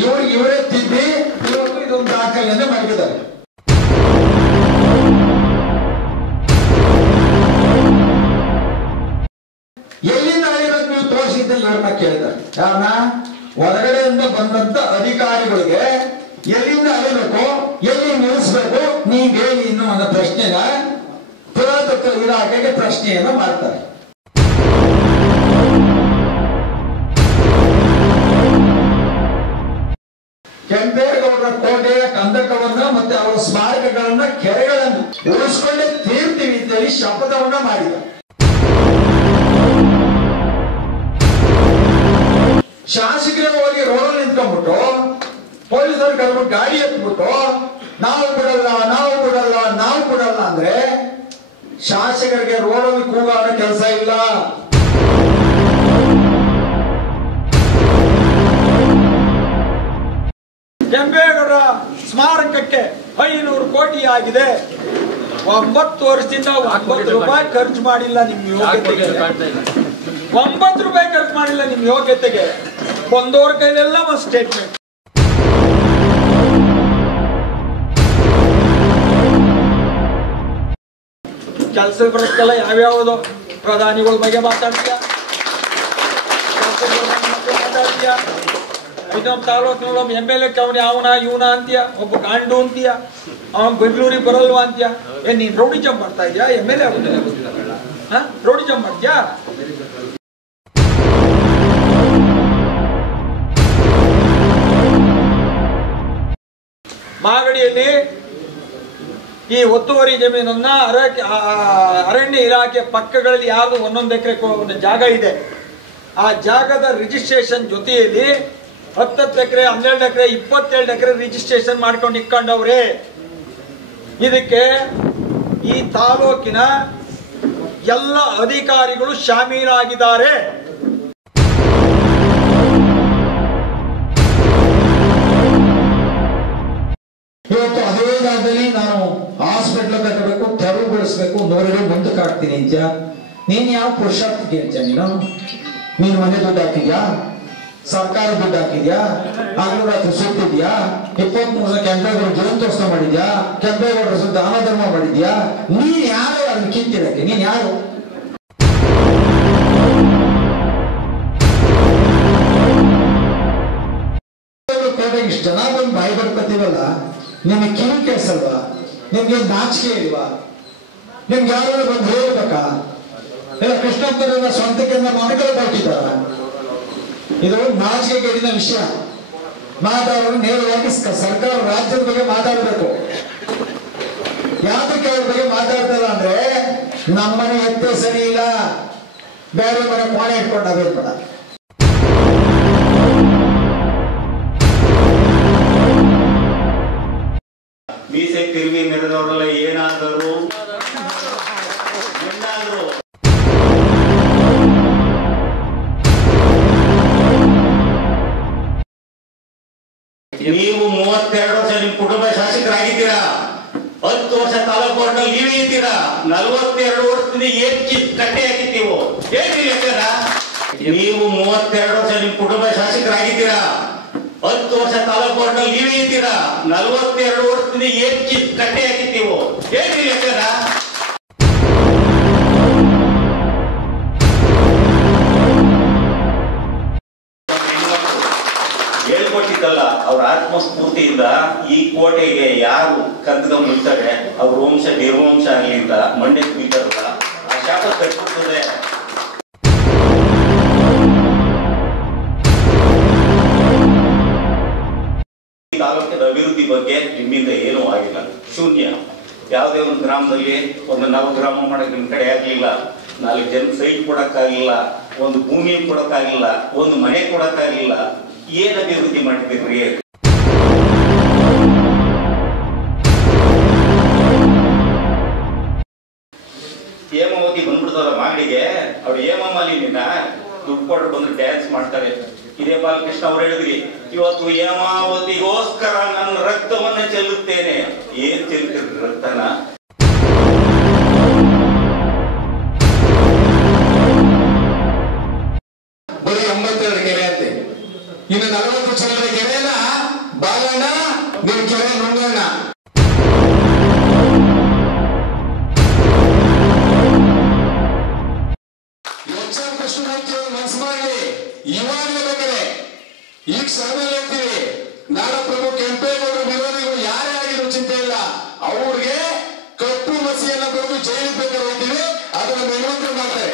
ಇವರೇ ತಿದ್ದಿ ಇವತ್ತು ಇದೊಂದು ದಾಖಲೆಯನ್ನು ಮಾಡಿದ್ದಾರೆ. ಎಲ್ಲಿಂದ ಆಗಿರೋದು ನೀವು ತೋರಿಸಿದ್ದ ಇವ್ರನ್ನ ಕೇಳಿದ್ದಾರೆ. ಯಾರನ್ನ? ಹೊರಗಡೆಯಿಂದ ಬಂದಂತ ಅಧಿಕಾರಿಗಳಿಗೆ ಎಲ್ಲಿಂದ ಅಳಿಬೇಕು, ಎಲ್ಲಿ ನಿಲ್ಲಿಸ್ಬೇಕು ನೀವು ಹೇಳಿ ಇನ್ನು ಅನ್ನೋ ಪ್ರಶ್ನೆನ ಪುರಾತತ್ವ ಇಲಾಖೆಗೆ ಪ್ರಶ್ನೆಯನ್ನು ಮಾಡ್ತಾರೆ. ಕೆಂಪೇಗೌಡರ ಕೋಟೆಯ ಕಂದಕವನ್ನ ಮತ್ತೆ ಅವರ ಸ್ಮಾರಕಗಳನ್ನ ಕೆರೆಗಳನ್ನು ಉಳಿಸ್ಕೊಂಡೇ ತೀರ್ತೀವಿ ಅಂತೇಳಿ ಶಪಥವನ್ನ ಮಾಡಿದ. ಶಾಸಕರೇ ಹೋಗಿ ರೋಡಲ್ಲಿ ನಿಂತ್ಕೊಂಡ್ಬಿಟ್ಟು ಪೊಲೀಸರು ಕರ್ಬಿಟ್ಟು ಗಾಡಿ ಎತ್ಬಿಟ್ಟು ನಾವು ಬಿಡಲ್ಲ ನಾವು ಬಿಡಲ್ಲ ನಾವು ಬಿಡಲ್ಲ ಅಂದ್ರೆ ಶಾಸಕರಿಗೆ ರೋಡಲ್ಲಿ ಕೂಗಾಡೋ ಕೆಲಸ ಇಲ್ಲ. ಕೆಂಪೇಗೌಡರ ಸ್ಮಾರಕಕ್ಕೆ 500 ಕೋಟಿ ಆಗಿದೆ. 9 ವರ್ಷದಿಂದ 9 ರೂಪಾಯಿ ಖರ್ಚು ಮಾಡಿಲ್ಲ ನಿಮ್ಮ ಯೋಗ್ಯತೆಗೆ. 9 ರೂಪಾಯಿ ಖರ್ಚು ಮಾಡಿಲ್ಲ ನಿಮ್ಮ ಯೋಗ್ಯತೆಗೆ. ಬಂದವ್ರ ಕೈಲೆಲ್ಲ ಒಂದು ಸ್ಟೇಟ್ಮೆಂಟ್. ಕೆಲಸ ಬರುತ್ತಲ್ಲ ಯಾವ್ಯಾವುದು ಪ್ರಧಾನಿಗಳ ಬಗ್ಗೆ ಮಾತಾಡ್ತೀಯ, ಇನ್ನೊಂದು ತಾಲೂಕಿನೊಳಗೆ MLA ಅವನ ಅವನ ಇವನ ಅಂತೀಯ, ಒಬ್ಬ ಗಾಂಡು ಅಂತೀಯ, ಅವನ್ ಬೆಂಗಳೂರಿಗೆ ಬರಲ್ವಾ ಅಂತೀಯ. ನೀನ್ ರೌಡಿ ಜಂಪ್ ಮಾಡ್ತಾ ಇದೆಯಾ? MLA ರೌಡಿ ಜಂಪ್ ಮಾಡ್ತೀಯಾ? ಮಾಗಡಿಯಲ್ಲಿ ಈ ಒತ್ತುವರಿ ಜಮೀನನ್ನ ಅರಣ್ಯ ಇಲಾಖೆ ಪಕ್ಕಗಳಲ್ಲಿ ಯಾರ್ದು 1 ಎಕರೆ ಒಂದು ಜಾಗ ಇದೆ. ಆ ಜಾಗದ ರಿಜಿಸ್ಟ್ರೇಷನ್ ಜೊತೆಯಲ್ಲಿ 10 ಎಕರೆ 12 ಎಕರೆ 22 ಎಕರೆ ರಿಜಿಸ್ಟ್ರೇಷನ್ ಮಾಡ್ಕೊಂಡು ಇಟ್ಕೊಂಡವ್ರೆ. ಇದಕ್ಕೆ ಈ ತಾಲೂಕಿನ ಎಲ್ಲ ಅಧಿಕಾರಿಗಳು ಶಾಮೀಲಾಗಿದ್ದಾರೆ. ಇವತ್ತು ಅದೇ ಜಾಗದಲ್ಲಿ ನಾನು ಹಾಸ್ಪಿಟಲ್ ಕಟ್ಟಬೇಕು, ತೆರವುಗೊಳಿಸ್ಬೇಕು, 100 ಅಡಿ ಮುಂದಕ್ಕೆ ಹಾಕ್ತೀನಿ ಅಂತ ನೀನ್ ಯಾವ ಪುರುಷಾರ್ಥ ಕೇಳ್ತೀಯ? ನೀನು ಮನೆ ದುಡ್ಡು ಹಾಕಿದ್ಯಾ? ಸರ್ಕಾರ ದುಡ್ಡು ಹಾಕಿದ್ಯಾ? ಆಗ್ಲೂ ರಾತ್ರಿ ಸುತ್ತಿದ್ಯಾ? 23 ವರ್ಷ ಕೆಂಪೇಗೌಡ ಜೀವಂತೋತ್ಸವ ಮಾಡಿದ್ಯಾ? ಕೆಂಪೇಗೌಡರ ದಾನ ಧರ್ಮ ಮಾಡಿದ್ಯಾ? ನೀನ್ ಯಾರು ಅದನ್ನ ಕಿತ್ತಿರಕ್ಕೆ? ನೀನ್ ಯಾರು? ಕೋಟೆಗೆ ಇಷ್ಟು ಜನ ಬಂದು ಬಾಯಿ ಬರ್ಕೊತೀವಲ್ಲ, ನಿಮಗೆ ಕಿವಿ ಕೇಳಿಸಲ್ವಾ? ನಿಮ್ಗೆ ನಾಚಿಕೆ ಇಲ್ವಾ? ನಿಮ್ಗೆ ಯಾರು ಬಂದು ಹೇಳ್ಬೇಕಾ? ಇಲ್ಲ ಕೃಷ್ಣಪ್ಪನ ಸ್ವಂತಕ್ಕೆ ಮನೆಗಳು ಕೊಟ್ಟಿದ್ದಾರ? ಇದು ನಾಚಿಕೆಗೇಡಿನ ವಿಷಯ. ಮಾತಾಡೋರು ನೇರವಾಗಿ ಸರ್ಕಾರ ರಾಜ್ಯದ ಬಗ್ಗೆ ಮಾತಾಡಬೇಕು. ಯಾತಕ್ಕೆ ಅವ್ರ ಬಗ್ಗೆ ಮಾತಾಡ್ತಾರ ಅಂದ್ರೆ ನಮ್ಮನೆ ಎತ್ತೆ ಸರಿ ಇಲ್ಲ, ಬೇರೆ ಮನೆ ಕೋಣೆ ಇಟ್ಕೊಂಡು ನಾವೇರ್ಬೇಡ. ಮೀಸೆ ತಿರುಗಿ ಮೆರೆದವರೆಲ್ಲ ಏನಾದರೂ ನೀವು 32 ವರ್ಷ ನಿಮ್ ಕುಟುಂಬ ಶಾಸಕರಾಗಿದ್ದೀರಾ, 10 ವರ್ಷ ತಾಲೂಕು ಬೋರ್ಡ್ನಲ್ಲಿ ನೀವೇ ಇದ್ದೀರಾ, 42 ವರ್ಷದಿಂದ ಏನ್ ಕಟ್ಟೆ ಹಾಕಿದ್ದೀವೋ ಹೇಳಿ ಲೆಕ್ಕನ. ನೀವು 32 ವರ್ಷ ನಿಮ್ ಕುಟುಂಬ ಶಾಸಕರಾಗಿದ್ದೀರಾ, 10 ವರ್ಷ ತಾಲೂಕು ಬೋರ್ಡ್ನಲ್ಲಿ ನೀವೇ ಇದ್ದೀರಾ, 42 ವರ್ಷದಿಂದ ಏನ್ ಕಟ್ಟೆ ಹಾಕಿದ್ದೀವೋ ಹೇಳಿ ಲೆಕ್ಕನ. ಹೇಳ್ಕೊಟ್ಟಿದ್ದಲ್ಲ ಅವ್ರ ಆತ್ಮಸ್ಫೂರ್ತಿಯಿಂದ ಈ ಕೋಟೆಗೆ ಯಾರು ಕಗ್ಗ ಮುಳ್ತಾರೆ ಅವ್ರ ವಂಶ ನಿರ್ವಂಶ ಆಗಲಿಲ್ಲ, ಮಂಡ್ಯ ಬೀತಾರಲ್ಲ ಆ ಶಾಪ ಕಟ್ಬಿಡ್ತದೆ. ತಾಲೂಕಿನ ಅಭಿವೃದ್ಧಿ ಬಗ್ಗೆ ನಿಮ್ಮಿಂದ ಏನೂ ಆಗಿಲ್ಲ, ಶೂನ್ಯ. ಯಾವುದೇ ಒಂದು ಗ್ರಾಮದಲ್ಲಿ ಒಂದು ನವಗ್ರಾಮ ಮಾಡಕ್ಕೆ ನಿಮ್ ಕಡೆ ಆಗ್ಲಿಲ್ಲ, 4 ಜನ ಸೈಟ್ ಕೊಡಕ್ಕಾಗಿಲ್ಲ, ಒಂದು ಭೂಮಿ ಕೊಡಕ್ಕಾಗಿಲ್ಲ, ಒಂದು ಮನೆ ಕೊಡಕ್ಕಾಗಿಲ್ಲ. ಏನ್ ಅಭಿವೃದ್ಧಿ ಮಾಡಿದ್ರಿ? ಹೇಮಾವತಿ ಬಂದ್ಬಿಡ್ತದ ಮಾಗಡಿಗೆ, ಅವ್ರು ಹೇಮಾಮಾಲಿನ ದುಡ್ಡು ಕೊಟ್ಟು ಬಂದು ಡ್ಯಾನ್ಸ್ ಮಾಡ್ತಾರೆ. ಇದೇ ಬಾಲಕೃಷ್ಣ ಅವ್ರು ಹೇಳಿದ್ರಿ, ಇವತ್ತು ಹೇಮಾವತಿಗೋಸ್ಕರ ನನ್ನ ರಕ್ತವನ್ನ ಚೆಲ್ಲುತ್ತೇನೆ. ಏನ್ ಚೆಲ್ತಿದ್ರಿ ರಕ್ತನ? ಬರೀ 82 ಕೆರೆ ಅಂತೆ, ಇನ್ನು 40 ಕೆರೆನ ಜೈಲಿಗೆ ಬೇಕಾದ್ರೆ ಹೋಗ್ತೀವಿ, ಅದನ್ನ ಹೆಣ್ಮಕ್ಳು ಮಾಡ್ತಾರೆ.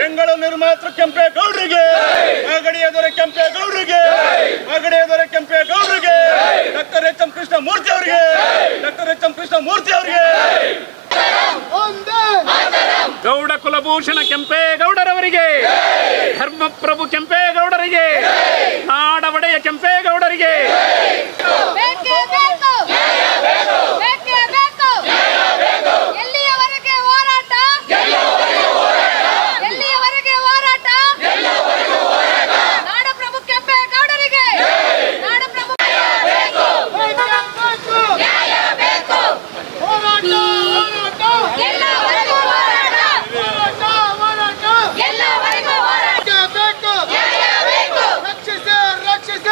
ಬೆಂಗಳೂರು ನಿರ್ಮಾತೃ ಕೆಂಪೇಗೌಡರಿಗೆ, ಮಾಗಡಿಯ ದೊರೆ ಕೆಂಪೇಗೌಡರಿಗೆ, ಮಾಗಡಿಯ ದೊರೆ ಕೆಂಪೇಗೌಡರಿಗೆ, ಡಾಕ್ಟರ್ ಎಚ್ ಎಂ ಕೃಷ್ಣಮೂರ್ತಿ ಅವರಿಗೆ, ಡಾಕ್ಟರ್ ಎಚ್ ಎಂ ಕೃಷ್ಣಮೂರ್ತಿ ಅವರಿಗೆ, ಗೌಡ ಕುಲಭೂಷಣ ಕೆಂಪೇಗೌಡರವರಿಗೆ, ಧರ್ಮಪ್ರಭು ಕೆಂಪೇಗೌಡರಿಗೆ, ನಾಡ ಒಡೆಯ ಕೆಂಪೇಗೌಡರಿಗೆ, ರಕ್ಷಿಸಿ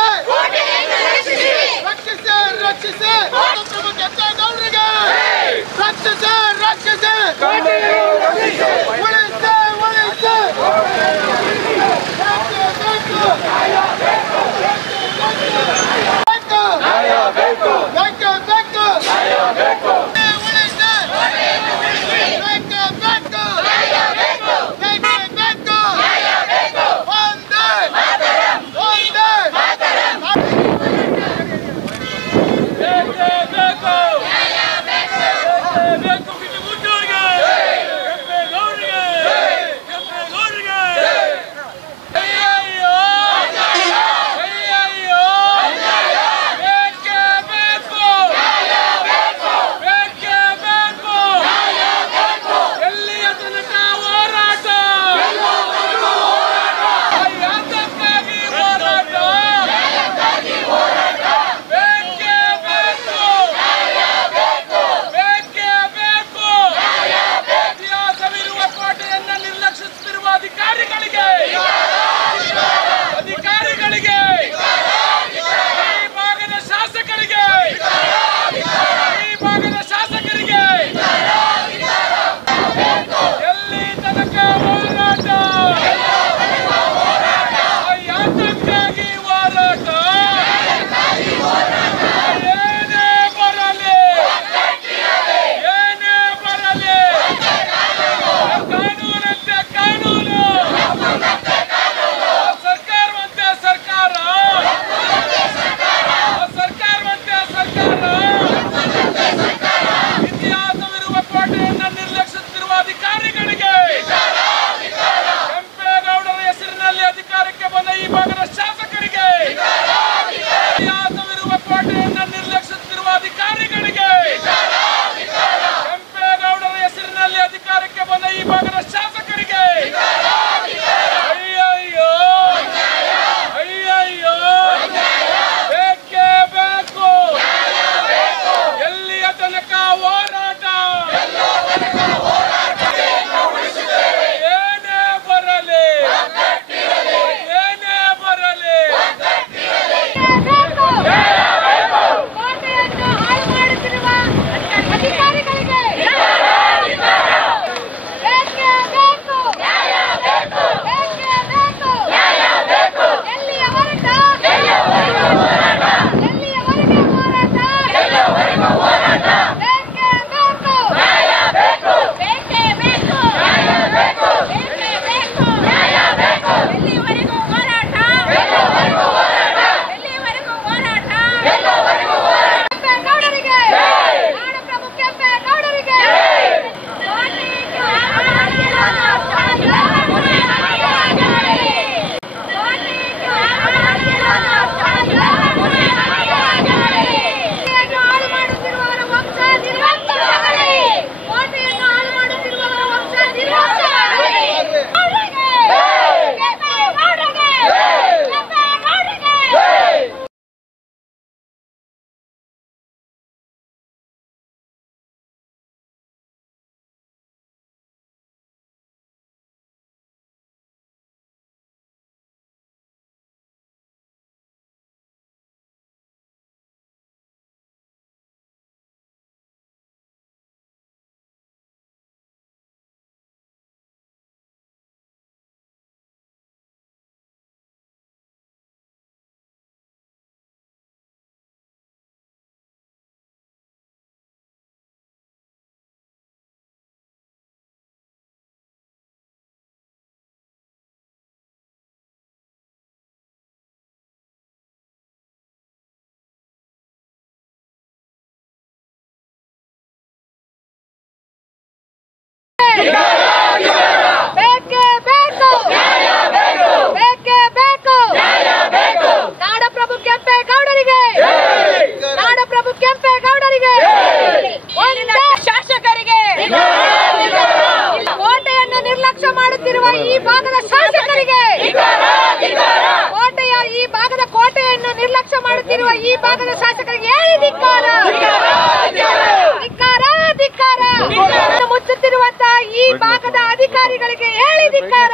ಭಾಗದ ಅಧಿಕಾರಿಗಳಿಗೆ ಹೇಳಿ ಧಿಕ್ಕಾರ.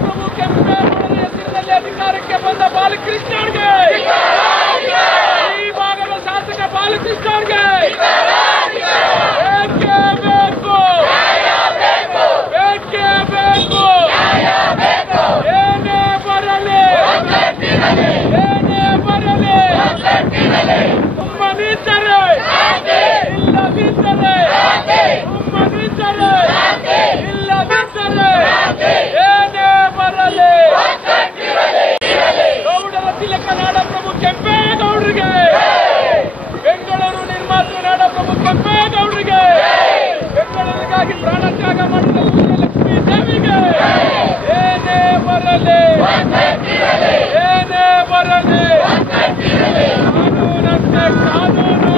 ಪ್ರಭು ಕೆಂಪೇಗೌಡರ ಹೆಸರಿನಲ್ಲಿ ಅಧಿಕಾರಕ್ಕೆ ಬಂದ ಬಾಲಕೃಷ್ಣನ್ಗೆ, ಈ ಭಾಗದ ಶಾಸಕ ಬಾಲಕೃಷ್ಣನ್ಗೆ ಬೇಕೇ ಬೇಕು, ಬೇಕೇ ಬೇಕು. ಏನೇ ಬರಲಿ, ಏನೇ ಬರಲಿ, ಸುಮ್ಮನಿದ್ದರೆ ಇಲ್ಲದಿದ್ದರೆ, ಸುಮ್ಮನಿದ್ದರೆ ಇಲ್ಲದಿದ್ದರೆ ಏನೇ ಬರಲಿ, ಗೌಡರ ತಿಲಕ ನಾಡಪ್ರಭು ಕೆಂಪೇಗೌಡರಿಗೆ, ಬೆಂಗಳೂರು ನಿರ್ಮಾತೃ ನಾಡಪ್ರಭು ಕೆಂಪೇಗೌಡರಿಗೆ, ಬೆಂಗಳೂರಿಗಾಗಿ ಪ್ರಾಣತ್ಯಾಗ ಮಾಡಿದ ಲಕ್ಷ್ಮೀ ದೇವಿಗೆ ಏನೇ ಬರಲಿ, ಏನೇ ಬರಲಿ, ಕಾನೂನಂತೆ ಕಾನೂನು.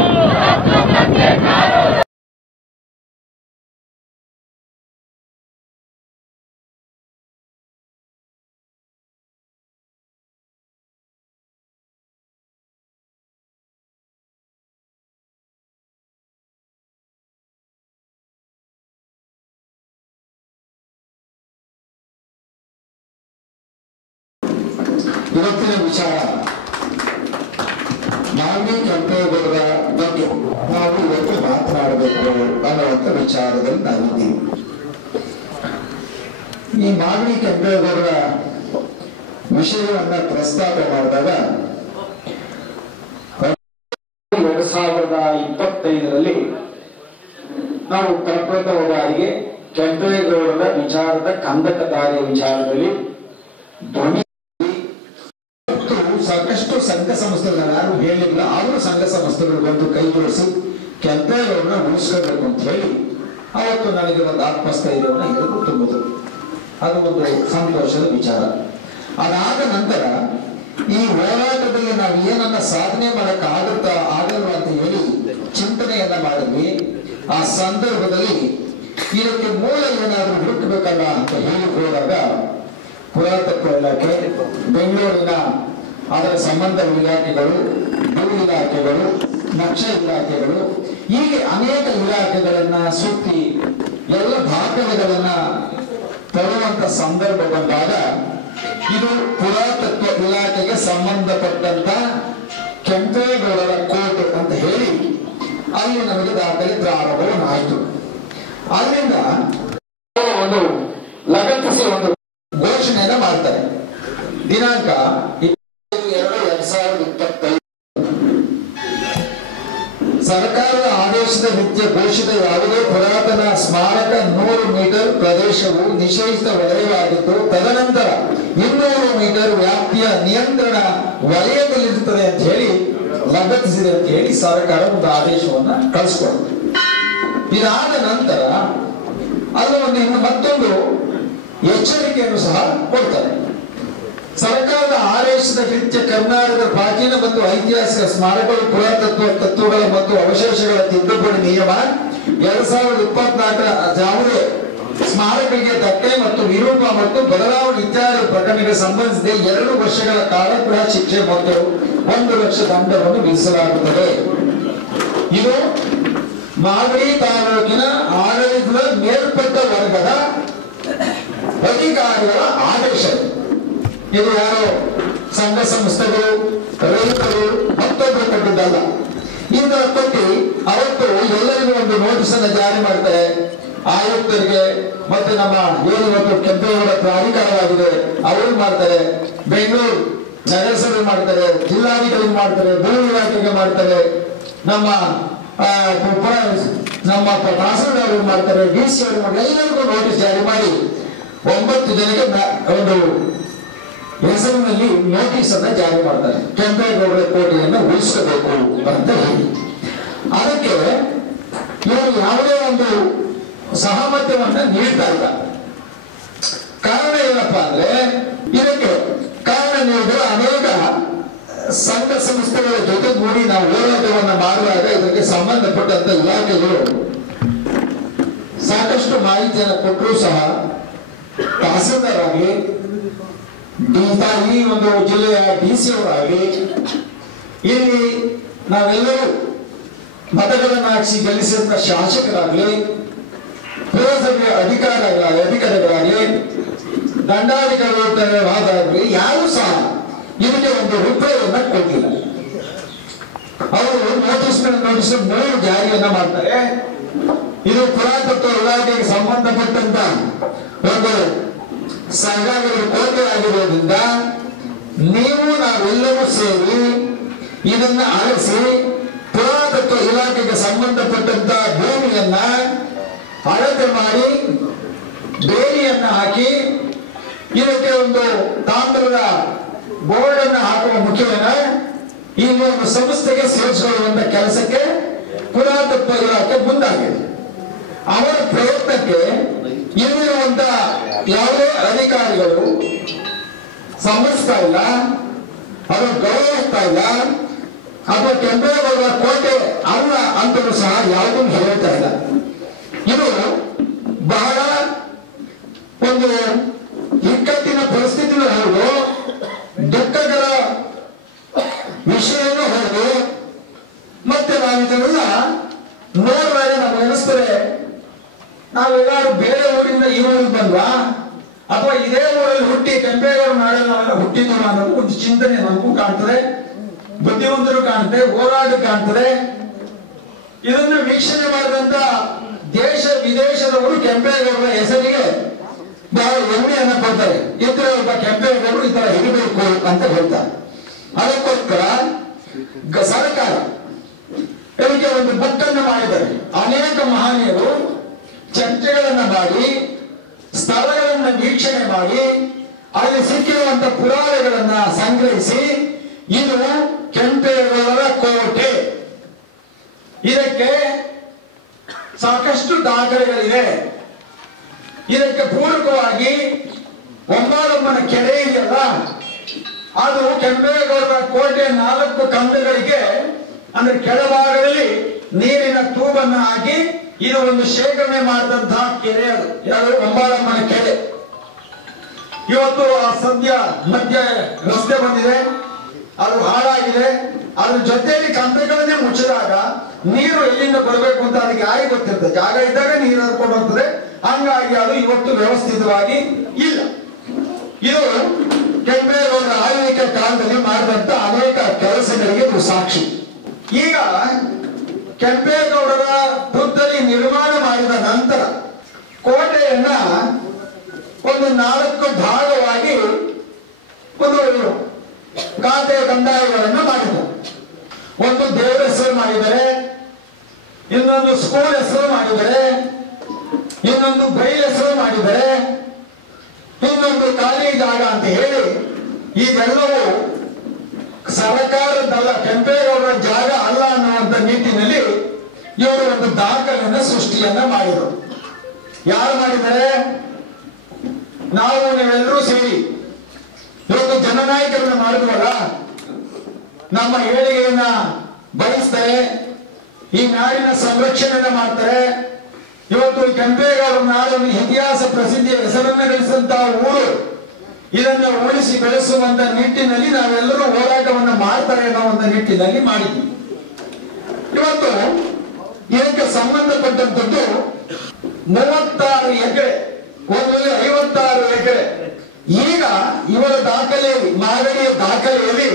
ಇವತ್ತಿನ ವಿಚಾರ ಮಾಗಡಿ ಕೆಂಪೇಗೌಡರ ಬಗ್ಗೆ ನಾವು ಇವತ್ತು ಮಾತನಾಡಬೇಕು ಅನ್ನುವಂಥ ವಿಚಾರದಲ್ಲಿ ನಾವಿದ್ದೀವಿ. ಈ ಮಾಗಡಿ ಕೆಂಪೇಗೌಡರ ವಿಷಯವನ್ನ ಪ್ರಸ್ತಾಪ ಮಾಡಿದಾಗ 2025ರಲ್ಲಿ ನಾವು ಪ್ರಪ್ರಥಮ ಬಾರಿಗೆ ಕೆಂಪೇಗೌಡರ ವಿಚಾರದ ಕಂದಕಧಾರಿಯ ವಿಚಾರದಲ್ಲಿ ಧ್ವನಿ ಸಾಕಷ್ಟು ಸಂಘ ಸಂಸ್ಥೆಗಳು ಯಾರು ಹೇಳಿಲ್ಲ, ಆದರೂ ಸಂಘ ಸಂಸ್ಥೆಗಳು ಬಂದು ಕೈ ಜೋಡಿಸಿ ಕೆಂಪೇಗೌಡರನ್ನ ಉಳಿಸ್ಕೋಬೇಕು ಅಂತ ಹೇಳಿ ಅವತ್ತು ನನಗೆ ಒಂದು ಆತ್ಮಸ್ಥೈರ್ಯವನ್ನು ಹೇಳಿದ್ರು ತುಂಬಿದ್ರು. ಅದು ಒಂದು ಸಂತೋಷದ ವಿಚಾರ. ಅದಾದ ನಂತರ ಈ ಹೋರಾಟದಲ್ಲಿ ನಾವು ಏನನ್ನ ಸಾಧನೆ ಮಾಡಕ್ ಆಗಲ್ವ ಅಂತ ಹೇಳಿ ಚಿಂತನೆಯನ್ನ ಮಾಡಿದ್ವಿ. ಆ ಸಂದರ್ಭದಲ್ಲಿ ಇದಕ್ಕೆ ಮೂಲ ಏನಾದ್ರೂ ಹುಡುಕಬೇಕಲ್ಲ ಅಂತ ಹೇಳಿ ಹೋದಾಗ ಪುರಾತತ್ವ ಇಲಾಖೆ, ಬೆಂಗಳೂರಿನ ಅದರ ಸಂಬಂಧ ಇಲಾಖೆಗಳು, ಭೂ ಇಲಾಖೆಗಳು, ನಕ್ಷೆ ಇಲಾಖೆಗಳು, ಹೀಗೆ ಅನೇಕ ಇಲಾಖೆಗಳನ್ನ ಸುತ್ತಿ ಎಲ್ಲ ದಾಖಲೆಗಳನ್ನ ತರುವಂತ ಸಂದರ್ಭ ಬಂದಾಗ ಇದು ಪುರಾತತ್ವ ಇಲಾಖೆಗೆ ಸಂಬಂಧಪಟ್ಟಂತ ಕೆಂಪೇಗೌಡರ ಕೋಟೆ ಅಂತ ಹೇಳಿ ಅಲ್ಲಿ ನಮಗೆ ದಾಖಲೆ ಪ್ರಾರಂಭವಾಯಿತು. ಅಲ್ಲಿಂದ ಒಂದು ಲಗತ್ತಿಸಿ ಒಂದು ಘೋಷಣೆಯನ್ನ ಮಾಡ್ತಾರೆ. ದಿನಾಂಕ 22/2/2025 ಸರ್ಕಾರದ ಆದೇಶದ ರೀತ್ಯ ಘೋಷಿತ ಯಾವುದೇ ಪುರಾತನ ಸ್ಮಾರಕ 100 ಮೀಟರ್ ಪ್ರದೇಶವು ನಿಷೇಧಿತ ವಲಯವಾಗಿದ್ದು ತದನಂತರ 200 ಮೀಟರ್ ವ್ಯಾಪ್ತಿಯ ನಿಯಂತ್ರಣ ವಲಯದಲ್ಲಿರುತ್ತದೆ ಅಂತ ಹೇಳಿ ಲಗತ್ತಿಸಿದೆ ಅಂತ ಹೇಳಿ ಸರ್ಕಾರ ಒಂದು ಆದೇಶವನ್ನ ಕಳಿಸ್ಕೊಡುತ್ತೆ. ಇದಾದ ನಂತರ ಅದು ಒಂದು ಮತ್ತೊಂದು ಎಚ್ಚರಿಕೆಯನ್ನು ಸಹ ಕೊಡ್ತಾರೆ. ಸರ್ಕಾರದ ಆದೇಶದ ಕೃತ್ಯ ಕರ್ನಾಟಕದ ಪ್ರಾಚೀನ ಮತ್ತು ಐತಿಹಾಸಿಕ ಸ್ಮಾರಕಗಳು, ಪುರಾತತ್ವ ತತ್ವಗಳ ಮತ್ತು ಅವಶೇಷಗಳ ತಿದ್ದುಪಡಿ ನಿಯಮ 2024 ಯಾವುದೇ ಸ್ಮಾರಕಗಳಿಗೆ ಧಕ್ಕೆ ಮತ್ತು ವಿರೂಪ ಮತ್ತು ಬದಲಾವಣೆ ಇತ್ಯಾದಿ ಪ್ರಕರಣಕ್ಕೆ ಸಂಬಂಧಿಸಿದ 2 ವರ್ಷಗಳ ಕಾರಾಗೃಹ ಶಿಕ್ಷೆ ಮತ್ತು 1 ಲಕ್ಷ ದಂಡವನ್ನು ವಿಧಿಸಲಾಗುತ್ತದೆ. ಇದು ಮಾಗಡಿ ತಾಲೂಕಿನ ಆಡಳಿತದ ಮೇಲ್ಪಟ್ಟ ವರ್ಗದ ಅಧಿಕಾರಿಗಳ ಆದೇಶ. ಇದು ಯಾರೋ ಸಂಘ ಸಂಸ್ಥೆಗಳು, ರೈತರು ಮತ್ತೊಬ್ಬರು ಕೊಟ್ಟಿದ್ದಲ್ಲ. ಇಂದ ಕೊಟ್ಟು ಅವತ್ತು ಎಲ್ಲರಿಗೂ ಒಂದು ನೋಟಿಸ್ ಅನ್ನು ಜಾರಿ ಮಾಡ್ತಾರೆ. ಆಯುಕ್ತರಿಗೆ ಮತ್ತೆ ನಮ್ಮ ಏನು ಇವತ್ತು ಕೆಂಪೇಗೌಡ ಪ್ರಾಧಿಕಾರವಾಗಿದೆ ಅವರು ಮಾಡ್ತಾರೆ, ಬೆಂಗಳೂರು ನಗರಸಭೆ ಮಾಡ್ತಾರೆ, ಜಿಲ್ಲಾಧಿಕಾರಿ ಮಾಡ್ತಾರೆ, ಭೂ ಇಲಾಖೆಗೆ ಮಾಡ್ತಾರೆ, ನಮ್ಮ ತಹಸೀಲ್ದಾರ್ ಮಾಡ್ತಾರೆ, ಡಿಸಿ ಅವರು ಮಾಡ್ತಾರೆ. ಎಲ್ಲರಿಗೂ ನೋಟಿಸ್ ಜಾರಿ ಮಾಡಿ 9 ಜನಕ್ಕೆ ಒಂದು ಹೆಸರಿನಲ್ಲಿ ನೋಟಿಸ್ ಅನ್ನ ಜಾರಿ ಮಾಡ್ತಾರೆ. ಕೆಂಪೇಗೌಡರ ಕೋಟೆಯನ್ನು ಉಳಿಸಬೇಕು ಅಂತ ಹೇಳಿ. ಅದಕ್ಕೆ ಇವರು ಯಾವುದೇ ಒಂದು ಸಹಮತವನ್ನ ನೀಡ್ತಾ ಇಲ್ಲ. ಕಾರಣ ಏನಪ್ಪಾ ಅಂದ್ರೆ, ಇದಕ್ಕೆ ಕಾರಣ ನೀಡಿದ್ರೆ ಅನೇಕ ಸಂಘ ಸಂಸ್ಥೆಗಳ ಜೊತೆಗೂಡಿ ನಾವು ಹೋರಾಟವನ್ನ ಮಾಡುವಾಗ ಇದಕ್ಕೆ ಸಂಬಂಧಪಟ್ಟಂತ ಇಲಾಖೆಗಳು ಸಾಕಷ್ಟು ಮಾಹಿತಿಯನ್ನು ಕೊಟ್ಟರು ಸಹ ತಹಸೀಲ್ದಾರ್ ಆಗಲಿ, ಈ ಒಂದು ಜಿಲ್ಲೆಯ ಡಿಸಿ ಅವರಾಗಲಿ, ಇಲ್ಲಿ ನಾವೆಲ್ಲರೂ ಮತಗಳನ್ನು ಹಾಕಿಸಿ ಗೆಲ್ಲಿಸಿದಂತ ಶಾಸಕರಾಗ್ಲಿ, ಪುರಸಭೆಯ ಅಧಿಕಾರಿಗಳಾಗಲಿ, ದಂಡಾಧಿಕಾರಿಗಳಾಗಲಿ ಯಾರು ಸಹ ಇದಕ್ಕೆ ಒಂದು ರೂಪಾಯಿಯನ್ನ ಕೊಟ್ಟಿಲ್ಲ. ಅವರು ನೋಟಿಸ್ 3 ಜಾರಿಯನ್ನ ಮಾಡ್ತಾರೆ. ಇದು ಪುರಾತತ್ವ ಇಲಾಖೆಗೆ ಸಂಬಂಧಪಟ್ಟಂತ ಒಂದು ಸಂಘಗಳು ಕೋಟೆ ಆಗಿರೋದ್ರಿಂದ ನೀವು ನಾವೆಲ್ಲರೂ ಸೇರಿ ಇದನ್ನ ಆರಿಸಿ ಪುರಾತತ್ವ ಇಲಾಖೆಗೆ ಸಂಬಂಧಪಟ್ಟಂತ ಭೂಮಿಯನ್ನ ಅಳತೆ ಮಾಡಿ ಬೇಲಿಯನ್ನ ಹಾಕಿ ಇದಕ್ಕೆ ಒಂದು ತಾಮ್ರದ ಬೋರ್ಡ್ ಅನ್ನು ಹಾಕುವ ಮುಖೇನ ಈ ಒಂದು ಸಂಸ್ಥೆಗೆ ಸೇರಿಸಿಕೊಳ್ಳುವಂತ ಕೆಲಸಕ್ಕೆ ಪುರಾತತ್ವ ಇಲಾಖೆ ಮುಂದಾಗಿದೆ. ಅವರ ಪ್ರಯತ್ನಕ್ಕೆ ಇಲ್ಲಿರುವಂತ ಯಾವುದೇ ಅಧಿಕಾರಿಗಳು ಸಮ್ಮತಿಸ್ತಾ ಇಲ್ಲ, ಅವರು ಗೌರವಿಸ್ತಾ ಇಲ್ಲ, ಅಥವಾ ಕೆಂಪೇಗೌಡರ ಕೋಟೆ ಅಲ್ಲ ಅಂತಲೂ ಸಹ ಯಾವುದನ್ನು ಹೇಳ್ತಾ ಇಲ್ಲ. ಇದು ಬಹಳ ಒಂದು ಇಕ್ಕಟ್ಟಿನ ಪರಿಸ್ಥಿತಿನೂ ಹೌದು, ದುಃಖಕರ ವಿಷಯನೂ ಹೌದು. ಮತ್ತೆ ನಾವಿದೆಲ್ಲ ನೋಡಿದಾಗ ನಮ್ಗೆ ಅನಿಸ್ತದೆ, ನಾವೆಲ್ಲರೂ ಬೇರೆ ಊರಿಂದ ಈ ಊರಿಗೆ ಬಂದ್ವಾ ಅಥವಾ ಇದೇ ಊರಲ್ಲಿ ಹುಟ್ಟಿ ಕೆಂಪೇಗೌಡ ನಾಡಲ್ಲಿ ನಾವೆಲ್ಲ ಹುಟ್ಟಿದ್ವ ಅನ್ನೋದು ಒಂದು ಚಿಂತನೆ ನಮಗೂ ಕಾಣ್ತದೆ, ಬುದ್ಧಿವಂತರು ಕಾಣ್ತದೆ, ಹೋರಾಟ ಕಾಣ್ತದೆ. ಇದನ್ನು ವೀಕ್ಷಣೆ ಮಾಡಿದಂತ ದೇಶ ವಿದೇಶದವರು ಕೆಂಪೇಗೌಡರ ಹೆಸರಿಗೆ ಬಹಳ ಹೆಮ್ಮೆಯನ್ನ ಕೊಡ್ತಾರೆ. ಇದ್ರೆ ಒಬ್ಬ ಕೆಂಪೇಗೌಡರು ಈ ತರ ಹಿಡಿಬೇಕು ಅಂತ ಹೇಳ್ತಾರೆ. ಅದಕ್ಕೋಸ್ಕರ ಸರ್ಕಾರ ಇದಕ್ಕೆ ಒಂದು ಬುಕ್ಕನ್ನು ಮಾಡಿದ್ದಾರೆ. ಅನೇಕ ಮಹನೀಯರು ಚರ್ಚೆಗಳನ್ನ ಮಾಡಿ, ಸ್ಥಳಗಳನ್ನ ವೀಕ್ಷಣೆ ಮಾಡಿ, ಅಲ್ಲಿ ಸಿಕ್ಕಿರುವಂತ ಪುರಾವೆಗಳನ್ನ ಸಂಗ್ರಹಿಸಿ ಇದು ಕೆಂಪೇಗೌಡರ ಕೋಟೆ, ಇದಕ್ಕೆ ಸಾಕಷ್ಟು ದಾಖಲೆಗಳಿವೆ, ಇದಕ್ಕೆ ಪೂರಕವಾಗಿ ಒಂಬಾಳಮ್ಮನ ಕೆರೆ ಇದೆಯಲ್ಲ ಅದು ಕೆಂಪೇಗೌಡರ ಕೋಟೆ 4 ಕಂಬಗಳಿಗೆ ಅಂದ್ರೆ ಕೆಳಭಾಗದಲ್ಲಿ ನೀರಿನ ತೂಬನ್ನು ಹಾಕಿ ಇದು ಒಂದು ಶೇಖರಣೆ ಮಾಡಿದಂತಹ ಕೆರೆ, ಅದು ಯಾವುದು ಒಂಬಾಳಮ್ಮನ ಕೆರೆ. ಇವತ್ತು ಆ ಸದ್ಯ ಮಧ್ಯ ರಸ್ತೆ ಬಂದಿದೆ, ಅದು ಹಾಳಾಗಿದೆ. ಅದ್ರ ಜೊತೆಯಲ್ಲಿ ಕಂಬಗಳನ್ನೇ ಮುಚ್ಚಿದಾಗ ನೀರು ಎಲ್ಲಿಂದ ಬರಬೇಕು ಅಂತ ಅದಕ್ಕೆ ಯಾರಿಗೆ ಗೊತ್ತಿರ್ತದೆ. ಜಾಗ ಇದ್ದಾಗ ನೀರು ಹರ್ಕೊಂಡು ಹೋಗ್ತದೆ. ಹಂಗಾಗಿ ಅದು ಇವತ್ತು ವ್ಯವಸ್ಥಿತವಾಗಿ ಇಲ್ಲ. ಇದು ಕೆಂಪೇಗೌಡರ ಆಳ್ವಿಕೆ ಕಾಲದಲ್ಲಿ ಮಾಡಿದಂತ ಅನೇಕ ಕೆಲಸಗಳಿಗೆ ಇದು ಸಾಕ್ಷಿ. ಈಗ ಕೆಂಪೇಗೌಡರ ಪುತ್ಥಳಿ ನಿರ್ಮಾಣ ಮಾಡಿದ ನಂತರ ಕೋಟೆಯನ್ನ ಒಂದು 4 ಭಾಗವಾಗಿ ಒಂದು ಖಾತೆ ಕಂದಾಯಗಳನ್ನು ಮಾಡಿದ್ದಾರೆ. ಒಂದು ದೇವರ ಹೆಸರು ಮಾಡಿದ್ದಾರೆ, ಇನ್ನೊಂದು ಸ್ಕೂಲ್ ಹೆಸರು ಮಾಡಿದ್ದಾರೆ, ಇನ್ನೊಂದು ಬೈಲ್ ಹೆಸರು ಮಾಡಿದ್ದಾರೆ, ಇನ್ನೊಂದು ಖಾಲಿ ಜಾಗ ಅಂತ ಹೇಳಿ ಇದೆಲ್ಲವೂ ಸರ್ಕಾರದಲ್ಲ, ಕೆಂಪೇಗೌಡರ ಜಾಗ ಅಲ್ಲ ಅನ್ನುವಂತ ನಿಟ್ಟಿನಲ್ಲಿ ಇವರು ಒಂದು ದಾಖಲೆಯನ್ನ ಸೃಷ್ಟಿಯನ್ನ ಮಾಡಿದರು. ಯಾರು ಮಾಡಿದ್ದಾರೆ? ನಾವು ನೀವೆಲ್ಲರೂ ಸೇರಿ ಇವತ್ತು ಜನನಾಯಕರನ್ನ ಮಾಡಿದ್ವಲ್ಲ, ನಮ್ಮ ಏಳಿಗೆಯನ್ನ ಬಯಸ್ತಾರೆ, ಈ ನಾಡಿನ ಸಂರಕ್ಷಣೆಯನ್ನ ಮಾಡ್ತಾರೆ. ಇವತ್ತು ಈ ಕೆಂಪೇಗೌಡರ ನಾಡನ್ನು ಇತಿಹಾಸ ಪ್ರಸಿದ್ಧಿಯ ಹೆಸರನ್ನ ಗಳಿಸಿದಂತಹ ಊರು, ಇದನ್ನ ಉಳಿಸಿ ಬೆಳೆಸುವಂತ ನಿಟ್ಟಿನಲ್ಲಿ ನಾವೆಲ್ಲರೂ ಹೋರಾಟವನ್ನು ಮಾಡ್ತಾರೆ ಅನ್ನೋ ಒಂದು ನಿಟ್ಟಿನಲ್ಲಿ ಮಾಡಿದ್ವಿ. ಇವತ್ತು ಇದಕ್ಕೆ ಸಂಬಂಧಪಟ್ಟಂತದ್ದು 36 ಎಕರೆ, ಒಂದರಲ್ಲಿ 56 ಎಕರೆ. ಈಗ ಇವರ ದಾಖಲೆಯಲ್ಲಿ, ಮಾಗಡಿಯ ದಾಖಲೆಯಲ್ಲಿ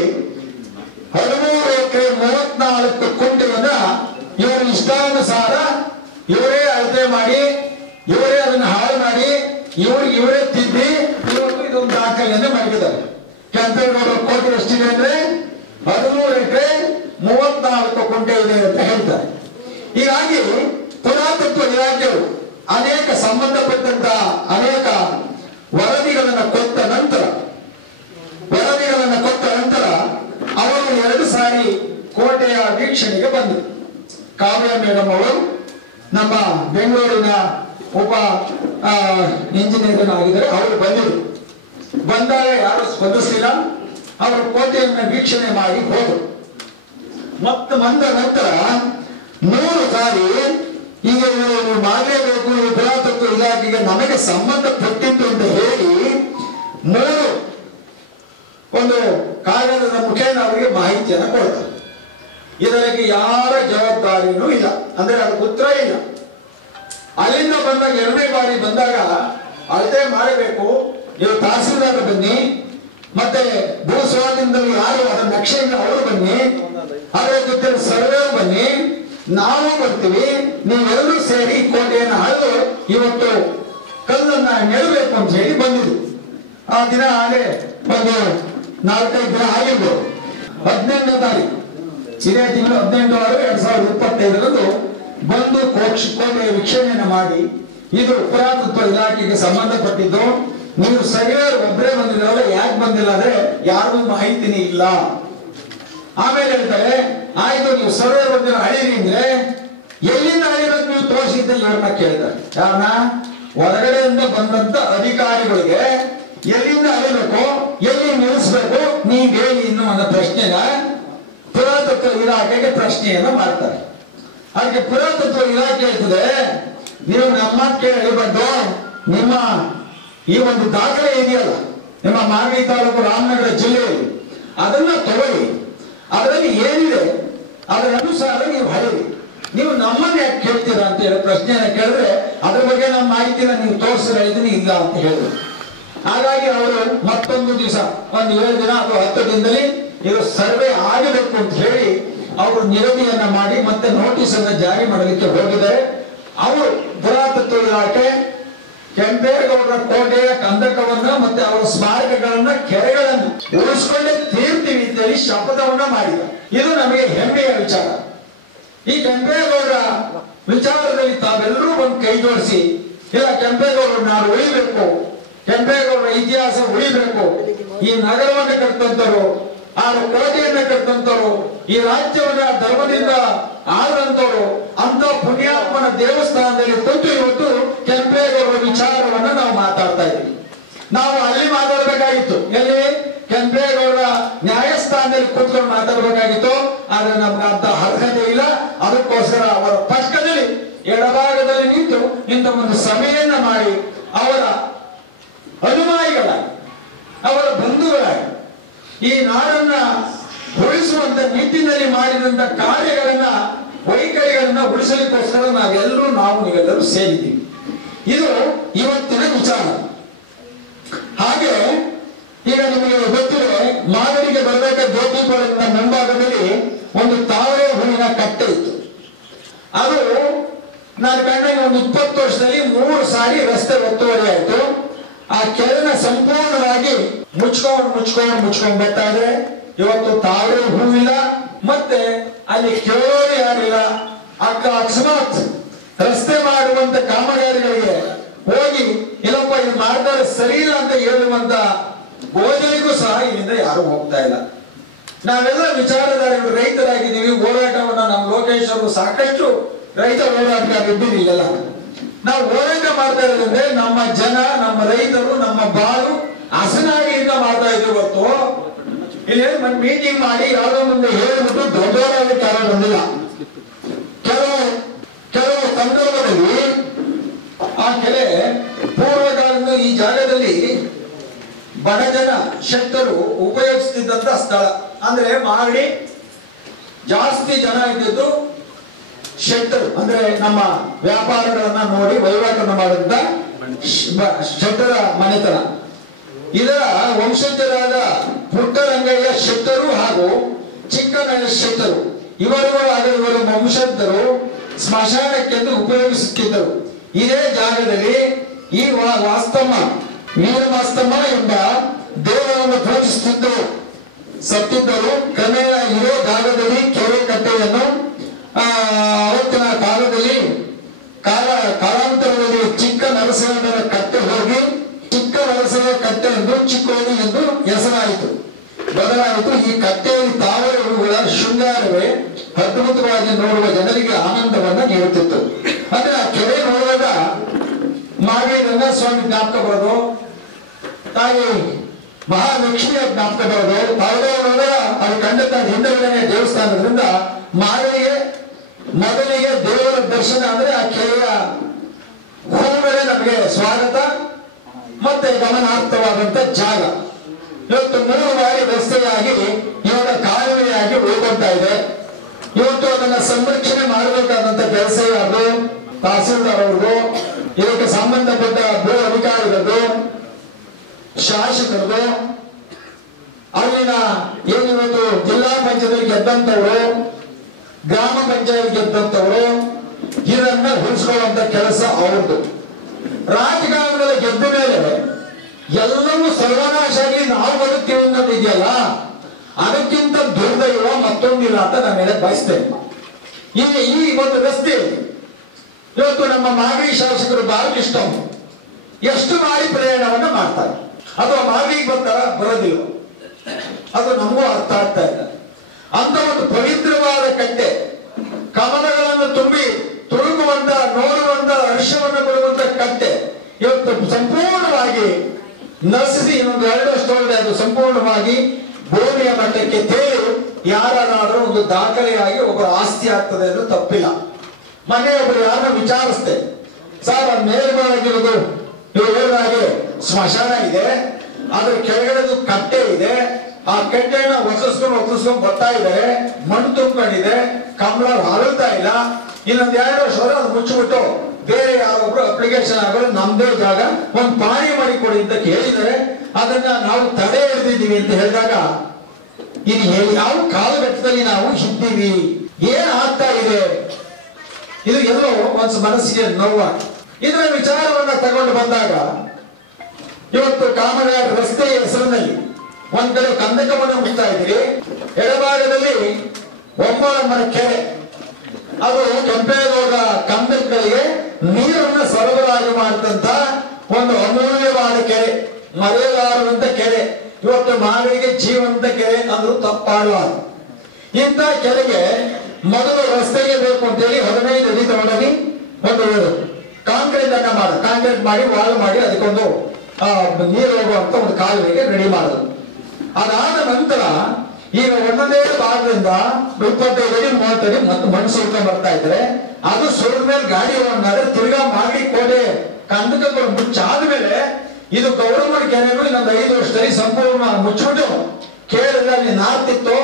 13 ಎಕರೆ 34 ಕುಂಟೆಯನ್ನ ಇವರು ಇಷ್ಟಾನುಸಾರ ಇವರೇ ಅಳತೆ ಮಾಡಿ, ಇವರೇ ಅದನ್ನ ಹಾಳು ಮಾಡಿ, ಇವರೇ ತಿದ್ದಿ ಇವತ್ತು ಇದೊಂದು ದಾಖಲೆಯನ್ನು ಮಾಡಿದ್ದಾರೆ. ಕೆಂಪೇಗೌಡರ ಕೋಟೆ ಎಷ್ಟಿದೆ ಅಂದ್ರೆ 13 ಎಕರೆ 34 ಕುಂಟೆ ಇದೆ ಅಂತ ಹೇಳ್ತಾರೆ. ಹೀಗಾಗಿ ಪುರಾತತ್ವ ಇಲಾಖೆಯು ಅನೇಕ ಸಂಬಂಧಪಟ್ಟಂತ ಅನೇಕ ವರದಿಗಳನ್ನು ಕೊಟ್ಟ ನಂತರ ಅವರು 2 ಸಾರಿ ಕೋಟೆಯ ವೀಕ್ಷಣೆಗೆ ಬಂದರು. ಕಾವ್ಯ ಮೇಡಮ್ ಅವರು ನಮ್ಮ ಬೆಂಗಳೂರಿನ ಒಬ್ಬ ಇಂಜಿನಿಯರ್ ಆಗಿದ್ದಾರೆ, ಅವರು ಬಂದಿದ್ರು. ಬಂದಾಗ ಯಾರು ಸ್ಪಂದಿಸಲಿಲ್ಲ. ಅವರು ಕೋಟೆಯನ್ನ ವೀಕ್ಷಣೆ ಮಾಡಿ ಹೋದರು. ಮತ್ತೆ ಬಂದ ನಂತರ 3 ಸಾರಿ ಈಗ ನೀವು ಮಾಡಲೇಬೇಕು, ಪುರಾತತ್ವ ಇಲಾಖೆಗೆ ನಮಗೆ ಸಂಬಂಧಪಟ್ಟಿದ್ದು ಅಂತ ಹೇಳಿ 3 ಕಾಗದದ ಮುಖೇನ ಅವರಿಗೆ ಮಾಹಿತಿಯನ್ನು ಕೊಡ್ತಾರೆ. ಇದಕ್ಕೆ ಯಾರ ಜವಾಬ್ದಾರಿ ಬಾರಿನೂ ಇಲ್ಲ, ಅಂದ್ರೆ ಅದಕ್ಕೆ ಉತ್ತರ ಇಲ್ಲ. ಅಲ್ಲಿಂದ ಬಂದಾಗ 2ನೇ ಬಾರಿ ಬಂದಾಗ ಅಳತೆ ಮಾಡಬೇಕು. ಇವರು ತಹಸೀಲ್ದಾರ್ ಬನ್ನಿ, ಮತ್ತೆ ಭೂ ಸ್ವಾಧೀನದಲ್ಲಿ ಯಾರು ಅದರ ನಕ್ಷೆಯಿಂದ ಅವರು ಬನ್ನಿ, ಅದರ ಜೊತೆ ಸರ್ವೇರ್ ಬನ್ನಿ, ನಾವು ಬರ್ತೀವಿ, ನೀವೆಲ್ಲರೂ ಸೇರಿ ಕೋಟೆಯನ್ನು ಅಳೆದು ಇವತ್ತು ಕಲ್ಲನ್ನ ನೆಡಬೇಕು ಅಂತ ಹೇಳಿ ಬಂದಿದ್ರು. ಆ ದಿನ ಹಾಗೆ ಒಂದು 4-5 ದಿನ ಆಗಿರ್ಬೋದು. 18ನೇ ತಾರೀಕು ಇದೇ ತಿಂಗಳು 18/6/2025 ಬಂದು ಕೋಟೆಯ ವೀಕ್ಷಣೆಯನ್ನು ಮಾಡಿ, ಇದು ಪುರಾತತ್ವ ಇಲಾಖೆಗೆ ಸಂಬಂಧಪಟ್ಟಿದ್ದು, ನೀವು ಸರ್ವೇರ್ ಒಬ್ಬರೇ ಬಂದಿದ್ದಾರಲ್ಲ, ಯಾಕೆ ಬಂದಿಲ್ಲ ಅಂದ್ರೆ ಯಾರಿಗೂ ಮಾಹಿತಿನೇ ಇಲ್ಲ. ಆಮೇಲೆ ಹೇಳ್ತಾರೆ, ಆಯ್ತು ನೀವು ಸರ್ವೇರ್ ಬಂದಿರೋ ಅಳಿರಿ ಅಂದ್ರೆ ಎಲ್ಲಿಂದ ಅಳಿಬೇಕು ನೀವು ತೋರಿಸಿದ್ದೆ ಇವ್ರನ್ನ ಕೇಳ್ತಾರೆ. ಯಾರನ್ನ? ಹೊರಗಡೆಯಿಂದ ಬಂದಂತ ಅಧಿಕಾರಿಗಳಿಗೆ ಎಲ್ಲಿಂದ ಅಳಿಬೇಕು, ಎಲ್ಲಿ ನಿಲ್ಲಿಸ್ಬೇಕು ನೀವ್ ಹೇಳಿ ಇನ್ನು ಅನ್ನೋ ಪ್ರಶ್ನೆನ ಪುರಾತತ್ವ ಇಲಾಖೆಗೆ ಪ್ರಶ್ನೆಯನ್ನ ಮಾಡ್ತಾರೆ. ಅದಕ್ಕೆ ಪುರಾತತ್ವ ಇಲಾಖೆ ಹೇಳ್ತದೆ, ನೀವು ನಮ್ಮ ಕೇಳಿ ಬಂದು ನಿಮ್ಮ ಈ ಒಂದು ದಾಖಲೆ ಇದೆಯಲ್ಲ ನಿಮ್ಮ ಮಾಗಡಿ ತಾಲೂಕು ರಾಮನಗರ ಜಿಲ್ಲೆಯಲ್ಲಿ, ಅದನ್ನ ತಗೊಳ್ಳಿ, ಅದರಲ್ಲಿ ಏನಿದೆ ಅದರ ಅನುಸಾರ ನೀವು ಹಳೆಯಿರಿ, ನೀವು ನಮ್ಮನ್ನ ಯಾಕೆ ಕೇಳ್ತೀರಾ ಅಂತ ಹೇಳಿ ಪ್ರಶ್ನೆಯನ್ನ ಕೇಳಿದ್ರೆ ಅದ್ರ ಬಗ್ಗೆ ನಮ್ಮ ಮಾಹಿತಿನ ನೀವು ತೋರಿಸಿದ್ರೆ ಇದನ್ನ ಇಲ್ಲ ಅಂತ ಹೇಳಿದ್ರು. ಹಾಗಾಗಿ ಅವರು ಮತ್ತೊಂದು ದಿವಸ ಒಂದು 7 ದಿನ ಅಥವಾ 10 ದಿನದಲ್ಲಿ ಇದು ಸರ್ವೆ ಆಗಬೇಕು ಅಂತ ಹೇಳಿ ಅವರು ನಿಗದಿಯನ್ನ ಮಾಡಿ ಮತ್ತೆ ನೋಟಿಸ್ ಅನ್ನ ಜಾರಿ ಮಾಡಲಿಕ್ಕೆ ಹೋಗಿದ್ದಾರೆ. ಅವರು ಪುರಾತತ್ವ ಇಲಾಖೆ ಕೆಂಪೇಗೌಡರ ಕೋಟೆಯ ಕಂದಕವನ್ನ ಮತ್ತೆ ಅವರ ಸ್ಮಾರಕಗಳನ್ನ ಕೆರೆಗಳನ್ನು ಉಳಿಸ್ಕೊಂಡೇ ತೀರ್ತೀವಿ ಅಂತ ಹೇಳಿ ಶಪಥವನ್ನ ಮಾಡಿದ. ಇದು ನಮಗೆ ಹೆಮ್ಮೆಯ ವಿಚಾರ. ಈ ಕೆಂಪೇಗೌಡರ ವಿಚಾರದಲ್ಲಿ ತಾವೆಲ್ಲರೂ ಒಂದು ಕೈ ಜೋಡಿಸಿ, ಇಲ್ಲ ಕೆಂಪೇಗೌಡರ ನಾಡು ಉಳಿಬೇಕು, ಕೆಂಪೇಗೌಡರ ಇತಿಹಾಸ ಉಳಿಬೇಕು, ಈ ನಗರವನ್ನ ಕಟ್ಟಂತರು, ಆ ಕೋಟೆಯನ್ನ ಕಟ್ಟಂತರು, ಈ ರಾಜ್ಯವನ್ನ ಧರ್ಮದಿಂದ ಆದಂತವರು, ಅಂತ ಪುಣ್ಯಾತ್ಮನ ದೇವಸ್ಥಾನದಲ್ಲಿ ಕೂತು ಇವತ್ತು ಕೆಂಪೇಗೌಡರ ವಿಚಾರವನ್ನ ನಾವು ಮಾತಾಡ್ತಾ ಇದ್ದೀವಿ. ನಾವು ಅಲ್ಲಿ ಮಾತಾಡ್ಬೇಕಾಗಿತ್ತು, ಎಲ್ಲಿ? ಕೆಂಪೇಗೌಡರ ನ್ಯಾಯಸ್ಥಾನದಲ್ಲಿ ಕೂತ್ಕೊಂಡು ಮಾತಾಡ್ಬೇಕಾಗಿತ್ತು. ಆದ್ರೆ ನಮ್ಗೆ ಅಂತ ಅರ್ಹತೆ ಇಲ್ಲ. ಅದಕ್ಕೋಸ್ಕರ ಅವರ ಪಕ್ಕದಲ್ಲಿ ಎಡಭಾಗದಲ್ಲಿ ನಿಂತು ಇಂಥ ಒಂದು ಸಭೆಯನ್ನ ಮಾಡಿ ಅವರ ಅನುಮಾನಿಗಳಾಗಿ, ಅವರ ಬಂಧುಗಳಾಗಿ ಈ ನಾಡನ್ನ ಉಳಿಸುವಂತ ನಿಟ್ಟಿನಲ್ಲಿ ಮಾಡಿದಂತ ಕಾರ್ಯಗಳನ್ನ, ವೈಖರಿಗಳನ್ನ ಉಳಿಸಲಿಕ್ಕೋಸ್ಕರ ನೀವೆಲ್ಲರೂ ಸೇರಿದ್ದೀವಿ. ಇದು ಇವತ್ತಿನ ವಿಚಾರ. ಹಾಗೆ ಈಗ ನಿಮಗೆ ಗೊತ್ತಿದೆ, ಮಾಗಡಿಗೆ ಬರಬೇಕಾದ ಜ್ಯೋತಿಪುರದಿಂದ ಮುಂಭಾಗದಲ್ಲಿ ಒಂದು ತಾವರೆ ಹೂವಿನ ಕಟ್ಟೆ ಇತ್ತು. ಅದು ನಾನು ಕಂಡಾಗ ಒಂದು 20 ವರ್ಷದಲ್ಲಿ 3 ಸಾರಿ ರಸ್ತೆ ಒತ್ತುವರಿ ಆಯ್ತು. ಆ ಕೆರೆನ ಸಂಪೂರ್ಣವಾಗಿ ಮುಚ್ಕೊಂಡು ಬರ್ತಾ ಇದ್ರೆ ಇವತ್ತು ತಾವರೆ ಹೂವಿಲ್ಲ, ಮತ್ತೆ ಅಲ್ಲಿ ಕೇಳೋರು ಯಾರಿಲ್ಲ. ಅಕಸ್ಮಾತ್ ರಸ್ತೆ ಮಾಡುವಂತ ಕಾಮಗಾರಿಗಳಿಗೆ ಹೋಗಿ ಇಲ್ಲಪ್ಪ ಇದು ಮಾಡ್ತಾರೆ ಸರಿ ಇಲ್ಲ ಅಂತ ಹೇಳುವಂತ ಗೋಜಲಿಗೂ ಸಹ ಇಲ್ಲಿಂದ ಯಾರು ಹೋಗ್ತಾ ಇಲ್ಲ. ನಾವೆಲ್ಲ ವಿಚಾರಧಾರೆಗಳು, ರೈತರಾಗಿದ್ದೀವಿ. ಹೋರಾಟವನ್ನ ನಮ್ಮ ಲೋಕೇಶ್ ಅವರು ಸಾಕಷ್ಟು ರೈತ ಹೋರಾಟಗಾರರಿದ್ದೀರಿಲ್ಲ. ನಾವು ಹೋರಾಟ ಮಾಡ್ತಾ ಇರೋದಂದ್ರೆ ನಮ್ಮ ಜನ, ನಮ್ಮ ರೈತರು, ನಮ್ಮ ಬಾಳು ಹಸನಾಗಿಯಿಂದ ಮಾಡ್ತಾ ಇದ್ದೀವಿ ಹೊರತು ಇಲ್ಲಿ ಮೀಟಿಂಗ್ ಮಾಡಿ ಯಾವುದೋ ಮುಂದೆ ಹೇಳಿಬಿಟ್ಟು ದೊಡ್ಡವರಾಗಲಿಕ್ಕೆ ಯಾರು ಬಂದಿಲ್ಲ. ಕೆಲವು ಸಂದರ್ಭದಲ್ಲಿ ಆ ಕೆರೆ ಪೂರ್ವಕಾಲದಿಂದ ಈ ಜಾಗದಲ್ಲಿ ಬಡ ಜನ ಶಕ್ತರು ಉಪಯೋಗಿಸ್ತಿದ್ದಂತ ಸ್ಥಳ. ಅಂದ್ರೆ ಮಾಗಡಿ ಜಾಸ್ತಿ ಜನ ಇದ್ದಿದ್ದು ಶೆಟ್ಟರು, ಅಂದ್ರೆ ನಮ್ಮ ವ್ಯಾಪಾರಗಳನ್ನ ನೋಡಿ ವಹಿವಾಟನ್ನು ಮಾಡಿದಂತ ಶೆಟ್ಟರ ಮನೆತನ. ಇದರ ವಂಶಜರಾದ ಪುಟ್ಟರಂಗಯ್ಯ ಶೆಟ್ಟರು ಹಾಗೂ ಚಿಕ್ಕನಳ್ಳಿ ಶೆಟ್ಟರು ಇವರು ವಂಶಸ್ಥರು ಸ್ಮಶಾನಕ್ಕೆಂದು ಉಪಯೋಗಿಸುತ್ತಿದ್ದರು. ಇದೇ ಜಾಗದಲ್ಲಿ ಈ ವಾಸ್ತಮ್ಮ ವೀರಮಾಸ್ತಮ್ಮ ಎಂಬ ದೇವರನ್ನು ಪೂಜಿಸುತ್ತಿದ್ದರು. ಸತ್ತಿದ್ದರು. ಕ್ರಮೇಣ ಇರೋ ಜಾಗದಲ್ಲಿ ಕೆರೆ ಕಟ್ಟೆಯನ್ನು ಅವತ್ತಿನ ಕಾಲದಲ್ಲಿ ಕಾಲಾಂತರದಲ್ಲಿ ಚಿಕ್ಕ ನರಸಿಂಹನ ಕಟ್ಟೆ ಹೋಗಿ ಚಿಕ್ಕ ನರಸಿಂಹ ಕಟ್ಟೆ ಎಂದು ಚಿಕ್ಕೋಡಿ ಎಂದು ಹೆಸರಾಯಿತು, ಬದಲಾಯಿತು. ಈ ಕಟ್ಟೆಯಲ್ಲಿ ತಾವರೆ ಹೂವುಗಳ ಶೃಂಗಾರವೇ ಅದ್ಭುತವಾಗಿ ನೋಡುವ ಜನರಿಗೆ ಆನಂದವನ್ನ ನೀಡುತ್ತಿತ್ತು. ಅಂದ್ರೆ ಆ ಕೆರೆ ನೋಡುವಾಗ ಮಾಗಡಿ ರಂಗಸ್ವಾಮಿ ಜ್ಞಾಪಕ ಬರೋದು, ತಾಯಿ ಮಹಾಲಕ್ಷ್ಮಿಯ ಜ್ಞಾಪಕ ಬರೋದು. ತಾವೇ ನೋಡಿದಾಗ ಅದು ಖಂಡಿತ ಹಿಂದೆಗಡೆ ದೇವಸ್ಥಾನದಿಂದ ಮಾಗಡಿಗೆ ಮೊದಲಿಗೆ ದೇವರ ದರ್ಶನ ಅಂದ್ರೆ ಆ ಕೆರೆಯ ಹೂಗಳೇ ನಮಗೆ ಸ್ವಾಗತ ಮತ್ತೆ ಗಮನಾರ್ಥವಾದಂತ ಜಾಗ. ಇವತ್ತು 3 ಬಾರಿ ರಸ್ತೆಯಾಗಿ ಇವಾಗ ಕಾಲುವೆಯಾಗಿ ಉಳ್ಕೊಳ್ತಾ ಇದೆ. ಇವತ್ತು ಅದನ್ನ ಸಂರಕ್ಷಣೆ ಮಾಡಬೇಕಾದಂತ ಕೆಲಸ ಯಾರು? ತಹಸೀಲ್ದಾರ್ ಅವ್ರಿಗೂ, ಇದಕ್ಕೆ ಸಂಬಂಧಪಟ್ಟ ಭೂ ಅಧಿಕಾರಿಗಳು, ಶಾಸಕರು, ಅಲ್ಲಿನ ಏನಿವತ್ತು ಜಿಲ್ಲಾ ಪಂಚಾಯತ್ ಗೆದ್ದಂತವರು, ಗ್ರಾಮ ಪಂಚಾಯತ್ ಗೆದ್ದಂತವರು, ಇದನ್ನ ಉಳಿಸ್ಕೊಳ್ಳುವಂತ ಕೆಲಸ ಅವ್ರದ್ದು. ರಾಜಕಾರಣದಲ್ಲಿ ಗೆದ್ದ ಮೇಲೆ ಎಲ್ಲವೂ ಸರ್ವನಾಶ ಆಗಿ ನಾವು ಬದುಕ್ತೀವಿ ಅನ್ನೋದು ಇದೆಯಲ್ಲ, ಅದಕ್ಕಿಂತ ದುರ್ದೈವ ಮತ್ತೊಂದಿಲ್ಲ ಅಂತ ನಾನು ಹೇಳಕ್ ಬಯಸ್ತೇನೆ. ಈ ಒಂದು ರಸ್ತೆ ಇವತ್ತು ನಮ್ಮ ಮಾಗಡಿ ಶಾಸಕರು ಬಾಲಕೃಷ್ಣ ಎಷ್ಟು ಮಾಡಿ ಪ್ರಯಾಣವನ್ನ ಮಾಡ್ತಾರೆ, ಅಥವಾ ಮಾಗಡಿಗೆ ಬರ್ತಾರ ಬರೋದಿಲ್ಲ, ಅದು ನಮಗೂ ಅರ್ಥ ಆಗ್ತಾ ಇಲ್ಲ. ಅಂತ ಒಂದು ಪವಿತ್ರವಾದ ಕಟ್ಟೆ, ಕಮಲಗಳನ್ನು ತುಂಬಿ ತುಳುಕುವಂತ, ನೋಡುವಂತ, ಹರ್ಷವನ್ನು ಕೊಡುವಂತ ಕಟ್ಟೆ ಇವತ್ತು ಸಂಪೂರ್ಣವಾಗಿ ನಶಿಸಿ ಇನ್ನೊಂದು 2 ವರ್ಷ ಅದು ಸಂಪೂರ್ಣವಾಗಿ ಭೂಮಿಯ ಮಟ್ಟಕ್ಕೆ ತೇಲಿ ಯಾರಾದ್ರೂ ಒಂದು ದಾಖಲೆಯಾಗಿ ಒಬ್ಬರ ಆಸ್ತಿ ಆಗ್ತದೆ ಅಂದ್ರೆ ತಪ್ಪಿಲ್ಲ. ಮೊನ್ನೆ ಒಬ್ಬರು ಯಾರನ್ನ ವಿಚಾರಿಸ್ತೆ, ಸರ್ ಅದು ಮೇಲ್ಭಾಗಿರೋದು ಇವರು ಹೇಳಿದಾಗೆ ಸ್ಮಶಾನ ಇದೆ, ಅದ್ರ ಕೆಳಗಡೆದು ಕಟ್ಟೆ ಇದೆ, ಆ ಕಟ್ಟೆನ ಒತ್ತಿಸ್ಕೊಂಡು ಬರ್ತಾ ಇದ್ದಾರೆ, ಮಣ್ಣು ತುಂಬಿಕೊಂಡಿದೆ, ಕಮಲ ಹರಳ್ತಾ ಇಲ್ಲ, ಇನ್ನೊಂದು 2 ವರ್ಷ ಅದು ಮುಚ್ಚಿಬಿಟ್ಟು ಬೇರೆ ಯಾರೊಬ್ರು ಅಪ್ಲಿಕೇಶನ್ ಆಗೋದು ನಮ್ದೇ ಜಾಗ ಒಂದು ಪಾಣಿ ಮಾಡಿ ಕೊಡಿ ಅಂತ ಕೇಳಿದರೆ ಅದನ್ನ ನಾವು ತಡೆ ಹಿಡಿದಿದ್ದೀವಿ ಅಂತ ಹೇಳಿದಾಗ, ಇದು ಯಾವ ಕಾಲಘಟ್ಟದಲ್ಲಿ ನಾವು ಇದ್ದೀವಿ, ಏನ್ ಆಗ್ತಾ ಇದೆ, ಇದು ಎಲ್ಲೋ ಒಂದು ಮನಸ್ಸಿಗೆ ನೋವ. ಇದರ ವಿಚಾರವನ್ನ ತಗೊಂಡು ಬಂದಾಗ ಇವತ್ತು ಕಾಮಗಾರಿ ರಸ್ತೆಯ ಹೆಸರಿನಲ್ಲಿ ಒಂದ್ ಕಡೆ ಕಂದಕವನ್ನು ಮುಟ್ತಾ ಇದ್ದೀರಿ, ಎಡಭಾಗದಲ್ಲಿ ಒಮ್ಮಳಮ್ಮನ ಕೆರೆ, ಅದು ಕೆಂಪೇಗೌಡ ಕಂದಕಗಳಿಗೆ ನೀರನ್ನು ಸರಬರಾಜು ಮಾಡಿದಂತ ಒಂದು ಅಮೂಲ್ಯವಾದ ಕೆರೆ, ಮರೆಯಲಾರುವಂತ ಕೆರೆ, ಇವತ್ತು ಮಾಗಡಿಗೆ ಜೀವಂತ ಕೆರೆ ಅಂದ್ರೂ ತಪ್ಪಾಗಲಾರದು. ಇಂಥ ಕೆರೆಗೆ ಮೊದಲು ರಸ್ತೆಗೆ ಬೇಕು ಅಂತೇಳಿ 15 ಅಡಿ ತಗೊಂಡೋಗಿ ಒಂದು ಕಾಂಕ್ರೀಟ್ ಮಾಡಿ ವಾಲ್ ಮಾಡಿ ಅದಕ್ಕೊಂದು ನೀರು ಹೋಗುವಂತ ಒಂದು ಕಾಲುವೆಗೆ ರೆಡಿ ಮಾಡೋದು. ಅದಾದ ನಂತರ ಈಗ ಒಂದೊಂದೇ ಭಾಗದಿಂದ 25 ಅಡಿ 30 ಅಡಿ ಮತ್ತು ಮಣ್ಣು ಸುರ್ಕೊಂಡ್ ಬರ್ತಾ ಇದ್ರೆ, ಅದು ಸುರಿದ ಮೇಲೆ ಗಾಡಿ ಹೋಗಾದ್ರೆ ತಿರ್ಗಾ ಮಾಗಡಿ ಕೋಟೆ ಕಂದಕಗಳು ಮುಚ್ಚಾದ್ಮೇಲೆ ಇದು ಗೌರಮ್ಮನ ಕೆರೆಗೂ ಇನ್ನೊಂದು 5 ವರ್ಷದಲ್ಲಿ ಸಂಪೂರ್ಣ ಮುಚ್ಚಿಬಿಟ್ಟು ಕೇಳಿದ್ರೆ ನಾರ್ತಿತ್ತು,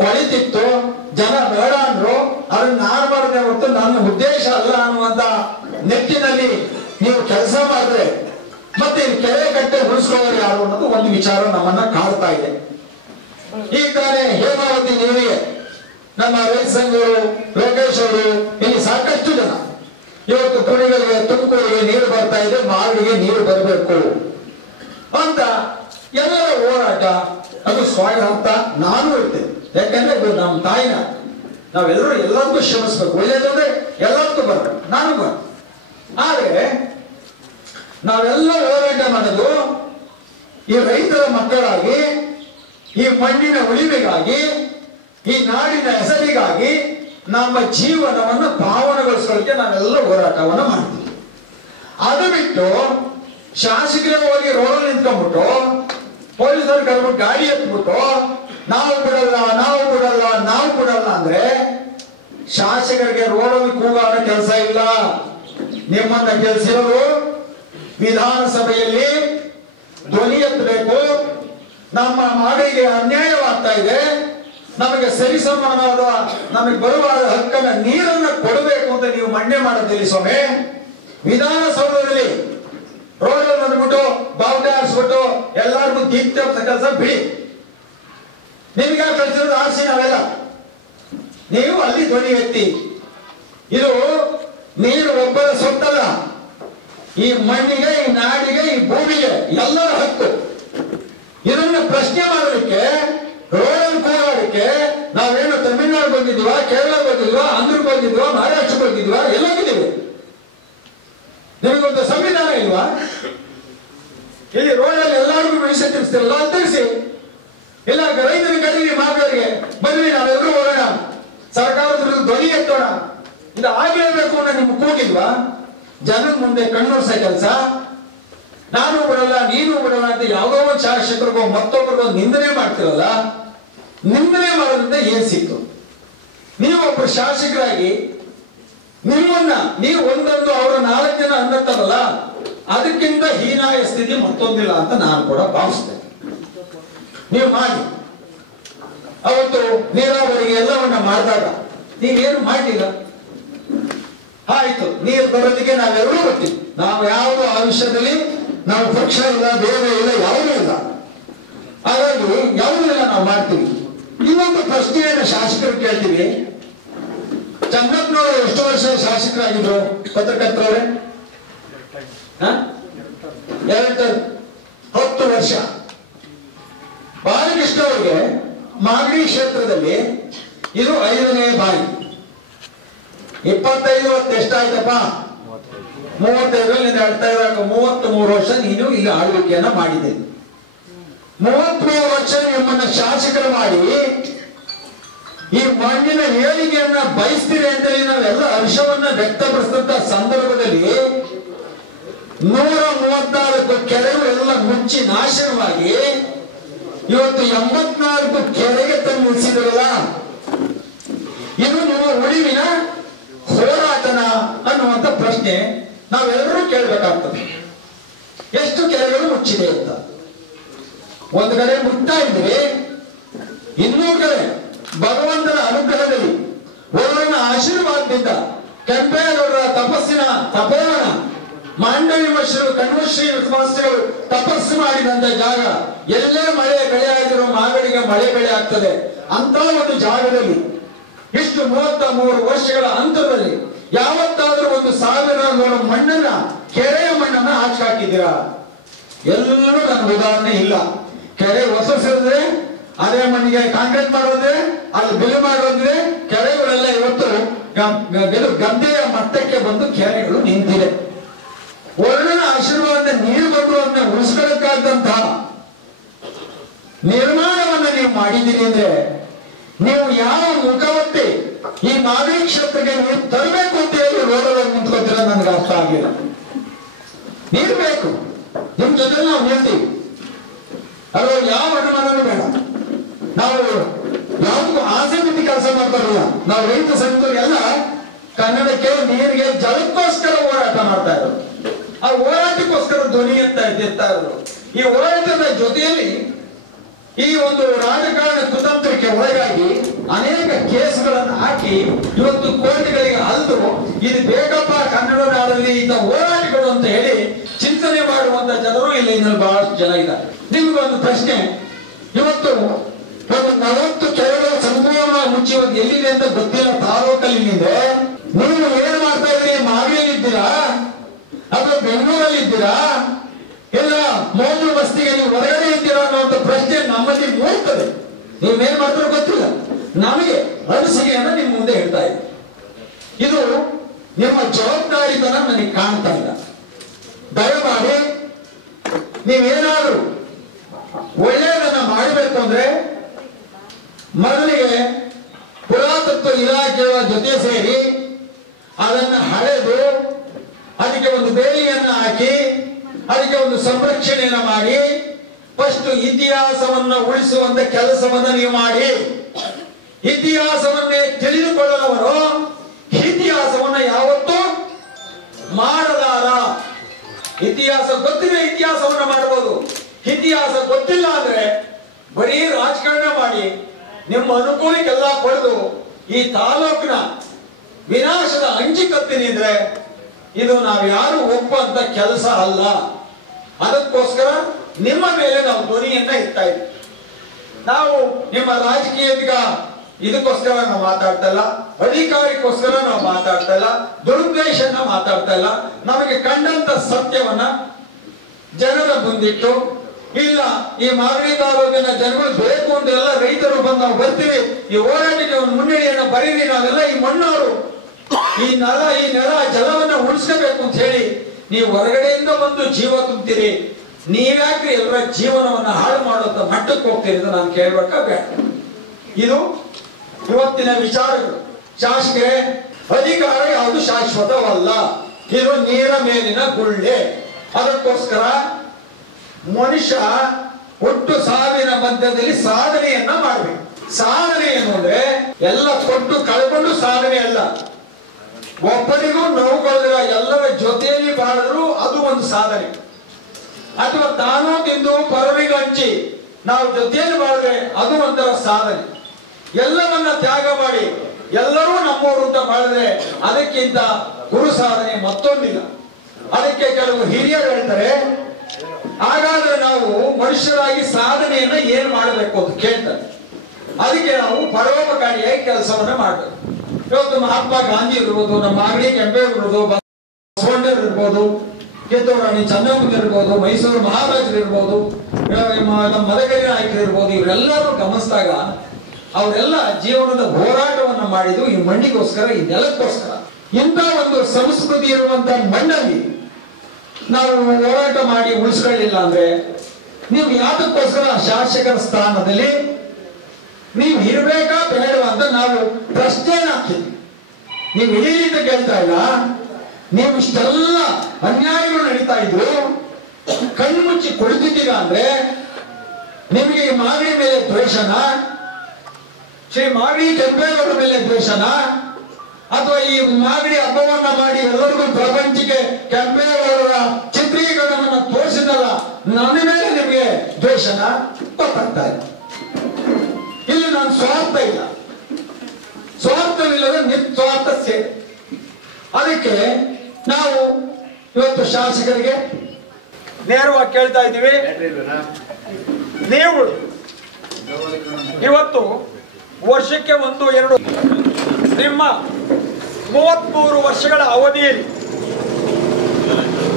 ಕೊಳಿತಿತ್ತು, ಜನ ಬೇಡ ಅಂದ್ರು, ಅದನ್ನ ನಾರ್ ಮಾಡದೆ ಹೊರತು ನನ್ನ ಉದ್ದೇಶ ಅಲ್ಲ ಅನ್ನುವಂತ ನೆಟ್ಟಿನಲ್ಲಿ ನೀವು ಕೆಲಸ ಮಾಡಿದ್ರೆ ಮತ್ತೆ ಕೆರೆ ಕಟ್ಟೆ ಉಳಿಸ್ಕೊಳ್ಳೋರು ಯಾರು ಅನ್ನೋದು ಒಂದು ವಿಚಾರ ನಮ್ಮನ್ನ ಕಾಡ್ತಾ ಇದೆ. ಈ ತಾನೇ ಹೇಮಾವತಿ ನೀರಿಗೆ ನಮ್ಮ ರೈತ ಸಂಘರು, ಲೋಕೇಶ್ ಅವರು, ಇಲ್ಲಿ ಸಾಕಷ್ಟು ಜನ ಇವತ್ತು ಕುಣಿಗಳಿಗೆ, ತುಮಕೂರಿಗೆ ನೀರು ಬರ್ತಾ ಇದೆ, ಮಾಗಡಿಗೆ ನೀರು ಬರಬೇಕು ಅಂತ ಎಲ್ಲರ ಹೋರಾಟ, ಅದು ಸ್ವಾಗತ. ನಾನು ಇರ್ತೇನೆ, ಯಾಕಂದ್ರೆ ಇದು ನಮ್ಮ ತಾಯಿನ ನಾವೆಲ್ಲರೂ ಎಲ್ಲರಿಗೂ ಶ್ರಮಿಸ್ಬೇಕು, ಒಳ್ಳೇದಂದ್ರೆ ಎಲ್ಲರಿಗೂ ಬರ್ಬೇಕು, ನಾನು ಬರ್. ಆದ್ರೆ ನಾವೆಲ್ಲ ಹೋರಾಟ ಮಾಡೋದು ಈ ರೈತರ ಮಕ್ಕಳಾಗಿ, ಈ ಮಣ್ಣಿನ ಉಳಿವಿಗಾಗಿ, ಈ ನಾಡಿನ ಹೆಸರಿಗಾಗಿ, ನಮ್ಮ ಜೀವನವನ್ನು ಪಾವನಗೊಳಿಸೋಕೆ ನಾವೆಲ್ಲ ಹೋರಾಟವನ್ನು ಮಾಡ್ತೀವಿ. ಅದು ಬಿಟ್ಟು ಶಾಸಕರೇ ಹೋಗಿ ರೋಡಲ್ಲಿ ನಿಂತ್ಕೊಂಡ್ಬಿಟ್ಟು ಪೊಲೀಸರು ಕರ್ಬಿಟ್ಟು ಗಾಡಿ ಎತ್ಬಿಟ್ಟು ನಾವು ಬಿಡಲ್ಲ ಅಂದ್ರೆ ಶಾಸಕರಿಗೆ ರೋಡಲ್ಲಿ ಕೂಗಾಡೋ ಕೆಲಸ ಇಲ್ಲ. ನಿಮ್ಮನ್ನ ಗೆಲ್ಸಿರೋರು ವಿಧಾನಸಭೆಯಲ್ಲಿ ಧ್ವನಿ ಎತ್ತಬೇಕು, ನಮ್ಮ ಮಾಗಡಿಗೆ ಅನ್ಯಾಯವಾಗ್ತಾ ಇದೆ, ನಮಗೆ ಸರಿಸಮಾನವಾದ ನಮಗೆ ಬರುವ ಹಕ್ಕನ್ನ ನೀರನ್ನ ಕೊಡಬೇಕು ಅಂತ ನೀವು ಮಂಡನೆ ಮಾಡೋದಿಲ್ಲ ಸ್ವಾಮಿ. ವಿಧಾನಸೌಧದಲ್ಲಿ ರೋಡಲ್ಲಿ ಬಂದ್ಬಿಟ್ಟು ಬಾವುಟ ಹಾರಿಸ್ಬಿಟ್ಟು ಎಲ್ಲರಿಗೂ ದೀಪ್ತ ಕೆಲಸ ಬಿಡಿ. ನಿಮ್ಗೆ ಕಳಿಸಿರೋದು ಆರ್ಸಿ ನಾವೆಲ್ಲ, ನೀವು ಅಲ್ಲಿ ಧ್ವನಿ ಎತ್ತಿ. ಇದು ನೀರು ಒಬ್ಬರ ಸೊತ್ತಲ್ಲ, ಈ ಮಣ್ಣಿಗೆ, ಈ ನಾಡಿಗೆ, ಈ ಭೂಮಿಗೆ ಎಲ್ಲರ ಹಕ್ಕು. ಇದನ್ನ ಪ್ರಶ್ನೆ ಮಾಡೋದಕ್ಕೆ, ರೋಡಲ್ಲಿ ಕೂಗಾಡಕ್ಕೆ ನಾವೇನು ತಮಿಳುನಾಡು ಬಂದಿದ್ವಾ, ಕೇರಳ ಬಂದಿದ್ವಾ, ಆಂಧ್ರಕ್ಕೆ ಬಂದಿದ್ವಾ, ಮಹಾರಾಷ್ಟ್ರಕ್ಕೆ ಬಂದಿದ್ವಾ, ಎಲ್ಲೋಗಿದ್ದೀವಿ? ನಿಮಗೊಂದು ಸಂವಿಧಾನ ಇಲ್ವಾ? ಇಲ್ಲಿ ರೋಡಲ್ಲಿ ಎಲ್ಲರಿಗೂ ವಿಷಯ ತಿಳಿಸ್ತಿರಲ್ಲ, ತಿಳಿಸಿ. ಇಲ್ಲ ರೈತರ ಕರೀರಿ, ಮಾಗಡಿಗೆ ಬನ್ನಿ, ನಾವೆಲ್ಲರೂ ಹೋಗೋಣ, ಸರ್ಕಾರದ ವಿರುದ್ಧ ಧ್ವನಿ ಎತ್ತೋಣ. ಇದು ಆಗ್ಲೇಬೇಕು ಅನ್ನೋ ನಿಮ್ಗೆ ಕೂಗಿಲ್ವಾ? ಜನರ ಮುಂದೆ ಕಣ್ಣೊರ್ಸೋ ಕೆಲಸ. ನಾನು ಬಿಡಲ್ಲ, ನೀನು ಬಿಡಲ್ಲ ಅಂತ ಯಾವುದೋ ಒಂದು ಶಾಸಕರಿಗೋ ಮತ್ತೊಬ್ಬರಿಗೋ ನಿಂದನೆ ಮಾಡ್ತಿರಲ್ಲ. ನಿಂದನೆ ಮಾಡೋದ್ರಿಂದ ಏನ್ ಸಿಕ್ತು? ನೀವು ಒಬ್ಬರು ಶಾಸಕರಾಗಿ ನಿಮ್ಮನ್ನ ನೀವು ಒಂದೊಂದು ಅವರ 4 ಜನ ಅನ್ನತ್ತಲ್ಲ, ಅದಕ್ಕಿಂತ ಹೀನಾಯ ಸ್ಥಿತಿ ಮತ್ತೊಂದಿಲ್ಲ ಅಂತ ನಾನು ಕೂಡ ಭಾವಿಸ್ತೇನೆ. ನೀವು ಮಾಡಿ. ಅವತ್ತು ನೀರಾವರಿಗೆ ಎಲ್ಲವನ್ನ ಮಾಡಿದಾಗ ನೀವೇನು ಮಾಡಲಿಲ್ಲ. ಆಯ್ತು, ನೀರು ಬರೋದಕ್ಕೆ ನಾವೆಲ್ಲರೂ ಬರ್ತೀವಿ. ನಾವು ಯಾವುದು ಆ ವಿಷಯದಲ್ಲಿ ನಾವು ಪಕ್ಷ ಇಲ್ಲ, ಬೇರೆ ಇಲ್ಲ, ಯಾವುದೂ ಇಲ್ಲ. ಹಾಗಾಗಿ ಯಾವುದಿಲ್ಲ ನಾವು ಮಾಡ್ತೀವಿ. ಇನ್ನೊಂದು ಪ್ರಶ್ನೆಯನ್ನು ಶಾಸಕರು ಕೇಳ್ತೀವಿ. ಚಂದ್ರಪ್ಪನವರು ಎಷ್ಟು ವರ್ಷ ಶಾಸಕರಾಗಿದ್ರು ಪತ್ರಕರ್ತರವ್ರೆ? 10 ವರ್ಷ. ಬಾಲಕೃಷ್ಣ ಅವರಿಗೆ ಮಾಗಡಿ ಕ್ಷೇತ್ರದಲ್ಲಿ ಇದು 5ನೇ ಬಾರಿ. 25 ಎಷ್ಟಾಯ್ತಪ್ಪ? 35 ಹೇಳ್ತಾ ಇದ್ದಾಗ 33 ವರ್ಷ ನೀನು ಇಲ್ಲಿ ಆಳ್ವಿಕೆಯನ್ನ ಮಾಡಿದೆ. 33 ವರ್ಷ ನಿಮ್ಮನ್ನ ಶಾಸಕರು ಮಾಡಿ ಈ ಮಣ್ಣಿನ ಏಳಿಗೆಯನ್ನ ಬಯಸ್ತೀರಿ ಅಂತೇಳಿ ನಾವೆಲ್ಲ ಹರ್ಷವನ್ನ ವ್ಯಕ್ತಪಡಿಸಿದಂತ ಸಂದರ್ಭದಲ್ಲಿ 134 ಕೆರೆಗಳೆಲ್ಲ ಮುಚ್ಚಿ ನಾಶನವಾಗಿ ಇವತ್ತು 84 ಕೆರೆಗೆ ತಂದು ನಿಲ್ಲಿಸಿದ್ರಲ್ಲ, ಇದು ನಿಮ್ಮ ಉಳಿವಿನ ಹೋರಾಟನ ಅನ್ನುವಂತ ಪ್ರಶ್ನೆ ನಾವೆಲ್ಲರೂ ಕೇಳಬೇಕಾಗ್ತದೆ. ಎಷ್ಟು ಕೆರೆಗಳು ಮುಚ್ಚಿದೆ ಅಂತ ಒಂದು ಕಡೆ ಮುಟ್ತಾ ಇದ್ರೆ, ಇನ್ನೊಂದು ಕಡೆ ಭಗವಂತನ ಅನುಗ್ರಹದಲ್ಲಿ ಒಳ್ಳೆಯ ಆಶೀರ್ವಾದದಿಂದ ಕೆಂಪೇಗೌಡರ ತಪಸ್ಸಿನ ತಪೋವನ ಮಾಂಡವಿ ಮಶ್ರು ಕಣ್ಮಶ್ರೀ ಮಾಸ್ಟರು ತಪಸ್ಸು ಮಾಡಿದಂತ ಜಾಗ, ಎಲ್ಲೇ ಮಳೆ ಬೆಳೆ ಆಗಿರೋ ಮಾಗಡಿಗೆ ಮಳೆ ಬೆಳೆ ಆಗ್ತದೆ ಅಂತ ಒಂದು ಜಾಗದಲ್ಲಿ ಇಷ್ಟು 33 ವರ್ಷಗಳ ಅಂತರದಲ್ಲಿ ಯಾವತ್ತಾದ್ರೂ ಒಂದು 1000 ಮಣ್ಣನ್ನ, ಕೆರೆಯ ಮಣ್ಣನ್ನ ಹಾಕಿದ್ದೀರಾ? ಎಲ್ಲರೂ ನನ್ನ ಉದಾಹರಣೆ ಇಲ್ಲ. ಕೆರೆ ಹೊಸಸಿದ್ರೆ ಅದೇ ಮಣ್ಣಿಗೆ ಕಾಂಕ್ರೀಟ್ ಮಾಡೋದ್ರೆ, ಅಲ್ಲಿ ಬಿಲ್ ಮಾಡೋದ್ರೆ, ಕೆರೆಗಳೆಲ್ಲ ಇವತ್ತು ಗದ್ದೆಯ ಮಟ್ಟಕ್ಕೆ ಬಂದು ಕೆರೆಗಳು ನಿಂತಿದೆ. ಒಳ್ಳೆಯ ಆಶೀರ್ವಾದ ನೀರು ಬಂದು ಅದನ್ನ ಉಳಿಸ್ಕೊಳ್ಳಕ್ಕಾದಂತಹ ನಿರ್ಮಾಣವನ್ನ ನೀವು ಮಾಡಿದ್ದೀರಿ ಅಂದ್ರೆ ನೀವು ಯಾವ ಮುಖವತ್ತೆ ಈ ಮಾಗಡಿ ಕ್ಷೇತ್ರಕ್ಕೆ ನೀವು ತರಬೇಕು ಅಂತ ಹೇಳಿ ರೋಡಲ್ಲಿ ನಿಂತ್ಕೊತೀರ ನನಗೆ ಅರ್ಥ ಆಗಿಲ್ಲ. ನೀರು ಬೇಕು, ನಿಮ್ ಜೊತೆ ನಾವು ನಿಲ್ತೀವಿ, ಅಲ್ವ? ಯಾವ ಅನುಮಾನನೂ ಬೇಡ. ನಾವು ಯಾವ್ದು ಆಸೆ ಬಿಟ್ಟು ಕೆಲಸ ಮಾಡ್ತಾರಲ್ಲ, ನಾವು ರೈತ ಸಂಘದವರೆಲ್ಲ ಕನ್ನಡಕ್ಕೆ, ನೀರಿಗೆ, ಜಲಕ್ಕೋಸ್ಕರ ಹೋರಾಟ ಮಾಡ್ತಾ ಇರೋದು. ಆ ಹೋರಾಟಕ್ಕೋಸ್ಕರ ಧ್ವನಿ ಎತ್ತಾ ಇದ್ರು. ಈ ಹೋರಾಟದ ಜೊತೆಯಲ್ಲಿ ಈ ಒಂದು ರಾಜಕಾರಣ ಕುತಂತ್ರಕ್ಕೆ ಒಳಗಾಗಿ ಅನೇಕ ಕೇಸುಗಳನ್ನು ಹಾಕಿ ಇವತ್ತು ಕೋರ್ಟ್ಗಳಿಗೆ ಅಲ್ದು ಇದು ಬೇಕಪ್ಪ ಕನ್ನಡ ನಾಡಲ್ಲಿ ಇಂಥ ಹೋರಾಟಗಳು ಅಂತ ಹೇಳಿ ಚಿಂತನೆ ಮಾಡುವಂತ ಜನರು ಇಲ್ಲಿ ಬಹಳಷ್ಟು ಜನ ಇದ್ದಾರೆ. ನಿಮಗೊಂದು ಪ್ರಶ್ನೆ, ಇವತ್ತು ಒಂದು 40 ಕೆರೆಗಳ ಸಂಪೂರ್ಣ ಮುಚ್ಚಿ ಒಂದು ಎಲ್ಲಿದೆ ಅಂತ ಗೊತ್ತಿಲ್ಲ ತಾಲೂಕಲ್ಲಿ ನಿಂದೆ. ನೀವು ಏನ್ ಮಾಡ್ತಾ ಇದ್ರಿ? ಮಾಗಡಿಯಲ್ಲಿ ಇದ್ದೀರಾ ಅಥವಾ ಬೆಂಗಳೂರಲ್ಲಿ ಇದ್ದೀರಾ? ಇಲ್ಲ ಮೋಜು ಮಸ್ತಿಗೆ ನೀವು ಹೊರಗಡೆ ಇದ್ದೀರಾ ಅನ್ನುವಂಥ ಪ್ರಶ್ನೆ ನಮ್ಮಲ್ಲಿ ಮೂಡ್ತದೆ. ನೀವೇನ್ ಮಾಡ್ತಾರೋ ಗೊತ್ತಿಲ್ಲ. ನಮಗೆ ಅನಿಸಿಕೆಯನ್ನ ನಿಮ್ ಮುಂದೆ ಹೇಳ್ತಾ ಇದ್ದೀನಿ. ಇದು ನಿಮ್ಮ ಜವಾಬ್ದಾರಿತನ ನನಗೆ ಕಾಣ್ತಾ ಇಲ್ಲ. ದಯಮಾಡಿ ನೀವೇನಾದ್ರೂ ಒಳ್ಳೆಯದನ್ನ ಮಾಡಬೇಕು ಅಂದ್ರೆ ಮೊದಲಿಗೆ ಪುರಾತತ್ವ ಇಲಾಖೆಯ ಜೊತೆ ಸೇರಿ ಅದನ್ನ ಹಳೆದು ಅದಕ್ಕೆ ಒಂದು ಬೇಲಿಯನ್ನ ಹಾಕಿ ಅದಕ್ಕೆ ಒಂದು ಸಂರಕ್ಷಣೆಯನ್ನ ಮಾಡಿ ಫಸ್ಟ್ ಇತಿಹಾಸವನ್ನ ಉಳಿಸುವಂತ ಕೆಲಸವನ್ನ ನೀವು ಮಾಡಿ. ಇತಿಹಾಸವನ್ನೇ ತಿಳಿದುಕೊಳ್ಳದವರು ಇತಿಹಾಸವನ್ನ ಯಾವತ್ತೂ ಮಾಡಲಾರ. ಇತಿಹಾಸ ಗೊತ್ತಿದೆ, ಇತಿಹಾಸವನ್ನ ಮಾಡಬಹುದು. ಇತಿಹಾಸ ಗೊತ್ತಿಲ್ಲ ಅಂದ್ರೆ ಬರೀ ರಾಜಕಾರಣ ಮಾಡಿ ನಿಮ್ಮ ಅನುಕೂಲಕ್ಕೆಲ್ಲ ಪಡೆದು ಈ ತಾಲೂಕಿನ ವಿನಾಶದ ಅಂಚಿ ಕತ್ತಿನಿದ್ರೆ ಇದು ನಾವ್ಯಾರು ಒಪ್ಪುವಂತ ಕೆಲಸ ಅಲ್ಲ. ಅದಕ್ಕೋಸ್ಕರ ನಿಮ್ಮ ಮೇಲೆ ನಾವು ಧ್ವನಿಯನ್ನ ಇಡ್ತಾ ಇದ್ವಿ. ನಾವು ನಿಮ್ಮ ರಾಜಕೀಯದ ಇದಕ್ಕೋಸ್ಕರ ನಾವು ಮಾತಾಡ್ತಾ ಇಲ್ಲ, ಅಧಿಕಾರಕ್ಕೋಸ್ಕರ ನಾವು ಮಾತಾಡ್ತಾ ಇಲ್ಲ, ದುರುದ್ದೇಶನ ಮಾತಾಡ್ತಾ ಇಲ್ಲ. ನಮಗೆ ಕಂಡಂತ ಸತ್ಯವನ್ನ ಜನರ ಮುಂದಿಟ್ಟು, ಇಲ್ಲ ಈ ಮಾಗಡಿ ತಾಲೂಕಿನ ಜನಗಳು ಬೇಕು ಅಂತ ಎಲ್ಲ ರೈತರು ಬಂದು ನಾವು ಬರ್ತೀವಿ, ಈ ಹೋರಾಟಕ್ಕೆ ಒಂದು ಮುನ್ನಡೆಯನ್ನ ಬರೀರಿ, ನಾವೆಲ್ಲ ಈ ಮಣ್ಣವರು ಈ ನೆಲ ಜಲವನ್ನ ಉಳಿಸಬೇಕು ಅಂತ ಹೇಳಿ ನೀವು ಹೊರಗಡೆಯಿಂದ ಬಂದು ಜೀವ ತುಂಬ್ತೀರಿ. ನೀವ್ಯಾಕ್ರಿ ಎಲ್ಲರ ಜೀವನವನ್ನ ಹಾಳು ಮಾಡುವಂತ ಮಟ್ಟಕ್ಕೆ ಹೋಗ್ತೀರಿ ಅಂತ ನಾನು ಕೇಳ್ಬೇಕಾ ಬೇಡ? ಇದು ಇವತ್ತಿನ ವಿಚಾರಗಳು. ಶಾಸಕರೇ, ಅಧಿಕಾರ ಯಾವುದು ಶಾಶ್ವತವಲ್ಲ, ಇದು ನೀರ ಮೇಲಿನ ಗುಳ್ಳೆ. ಅದಕ್ಕೋಸ್ಕರ ಮನುಷ್ಯ ಒಟ್ಟು ಸಾವಿನ ಮಧ್ಯದಲ್ಲಿ ಸಾಧನೆಯನ್ನ ಮಾಡಬೇಕು. ಸಾಧನೆ ಏನು ಅಂದ್ರೆ ಎಲ್ಲ ಕೊಟ್ಟು ಕಳ್ಕೊಂಡು ಸಾಧನೆ ಅಲ್ಲ. ಒಬ್ಬರಿಗೂ ನೋವುಕೊಳ್ಳದಿರ ಎಲ್ಲರ ಜೊತೆಯಲ್ಲಿ ಬಾಳಿದ್ರು ಅದು ಒಂದು ಸಾಧನೆ. ಅಥವಾ ತಾನು ತಿಂದು ಪರವಿಗೆ ಹಂಚಿ ನಾವು ಜೊತೆಯಲ್ಲಿ ಬಾಳಿದ್ರೆ ಅದು ಒಂಥರ ಸಾಧನೆ. ಎಲ್ಲವನ್ನ ತ್ಯಾಗ ಮಾಡಿ ಎಲ್ಲರೂ ನಮ್ಮವರು ಅಂತ ಮಾಡಿದ್ರೆ ಅದಕ್ಕಿಂತ ಗುರು ಸಾಧನೆ ಮತ್ತೊಂದಿಲ್ಲ. ಅದಕ್ಕೆ ಕೆಲವು ಹಿರಿಯರು ಹೇಳ್ತಾರೆ, ಹಾಗಾದ್ರೆ ನಾವು ಮನುಷ್ಯರಾಗಿ ಸಾಧನೆಯನ್ನ ಏನ್ ಮಾಡಬೇಕು ಅಂತ ಕೇಳ್ತಾರೆ. ಅದಕ್ಕೆ ನಾವು ಪರೋಪಕಾರಿಯಾಗಿ ಕೆಲಸವನ್ನ ಮಾಡಬೇಕು. ಇವತ್ತು ಮಹಾತ್ಮ ಗಾಂಧಿ ಇರ್ಬೋದು, ನಮ್ಮ ಮಾಗಡಿ ಕೆಂಪೇಗೌಡರು ಇರ್ಬೋದು, ಬಸವಣ್ಣರು ಇರ್ಬೋದು, ಕಿತ್ತೂರು ರಾಣಿ ಚೆನ್ನಮ್ಮ ಇರ್ಬೋದು, ಮೈಸೂರು ಮಹಾರಾಜರು ಇರ್ಬೋದು, ನಮ್ಮ ಮದಕರಿ ನಾಯಕರು ಇರ್ಬೋದು, ಇವರೆಲ್ಲರೂ ಗಮನಿಸಿದಾಗ ಅವರೆಲ್ಲ ಜೀವನದ ಹೋರಾಟವನ್ನ ಮಾಡಿದ್ದು ಈ ಮಣ್ಣಿಗೋಸ್ಕರ, ಈ ನೆಲಕ್ಕೋಸ್ಕರ. ಇಂಥ ಒಂದು ಸಂಸ್ಕೃತಿ ಇರುವಂತ ಮಣ್ಣಲ್ಲಿ ನಾವು ಹೋರಾಟ ಮಾಡಿ ಉಳಿಸ್ಕೊಳ್ಳಿಲ್ಲ ಅಂದ್ರೆ ನೀವು ಯಾತಕ್ಕೋಸ್ಕರ ಶಾಸಕರ ಸ್ಥಾನದಲ್ಲಿ ನೀವು ಇರ್ಬೇಕಾ ಬೇಡವಾ ಅಂತ ನಾವು ಪ್ರಶ್ನೆನ ಹಾಕ್ತೀವಿ. ನೀವು ಇಡೀತ ಕೇಳ್ತಾ ಇಲ್ಲ. ನೀವು ಇಷ್ಟೆಲ್ಲ ಅನ್ಯಾಯಗಳು ನಡೀತಾ ಇದ್ರು ಕಣ್ಮುಚ್ಚಿ ಕೊಡ್ತಿದ್ದೀರಾ ಅಂದ್ರೆ ನಿಮಗೆ ಈ ಮಾಗಡಿ ಮೇಲೆ ದ್ವೇಷನ, ಶ್ರೀ ಮಾಗಡಿ ಕೆಂಪೇಗೌಡರ ಮೇಲೆ ದ್ವೇಷನ, ಅಥವಾ ಈ ಮಾಗಡಿ ಹಬ್ಬವನ್ನ ಮಾಡಿ ಎಲ್ಲರಿಗೂ ಪ್ರಪಂಚಕ್ಕೆ ಕೆಂಪೇಗೌಡರ ಚಿತ್ರೀಕರಣವನ್ನ ತೋರಿಸಿದಲ್ಲ ನನ್ನ ಮೇಲೆ ನಿಮಗೆ ದ್ವೇಷನ ಗೊತ್ತಾಗ್ತಾ ಇಲ್ಲ. ಇಲ್ಲಿ ನಾನು ಸ್ವಾರ್ಥ ಇಲ್ಲ, ಸ್ವಾರ್ಥವಿಲ್ಲದೆ ನಿಸ್ವಾರ್ಥ ಸೇವೆ. ಅದಕ್ಕೆ ನಾವು ಇವತ್ತು ಶಾಸಕರಿಗೆ ನೇರವಾಗಿ ಕೇಳ್ತಾ ಇದ್ದೀವಿ, ನೀವು ಇವತ್ತು ವರ್ಷಕ್ಕೆ 1-2 ನಿಮ್ಮ 33 ವರ್ಷಗಳ ಅವಧಿಯಲ್ಲಿ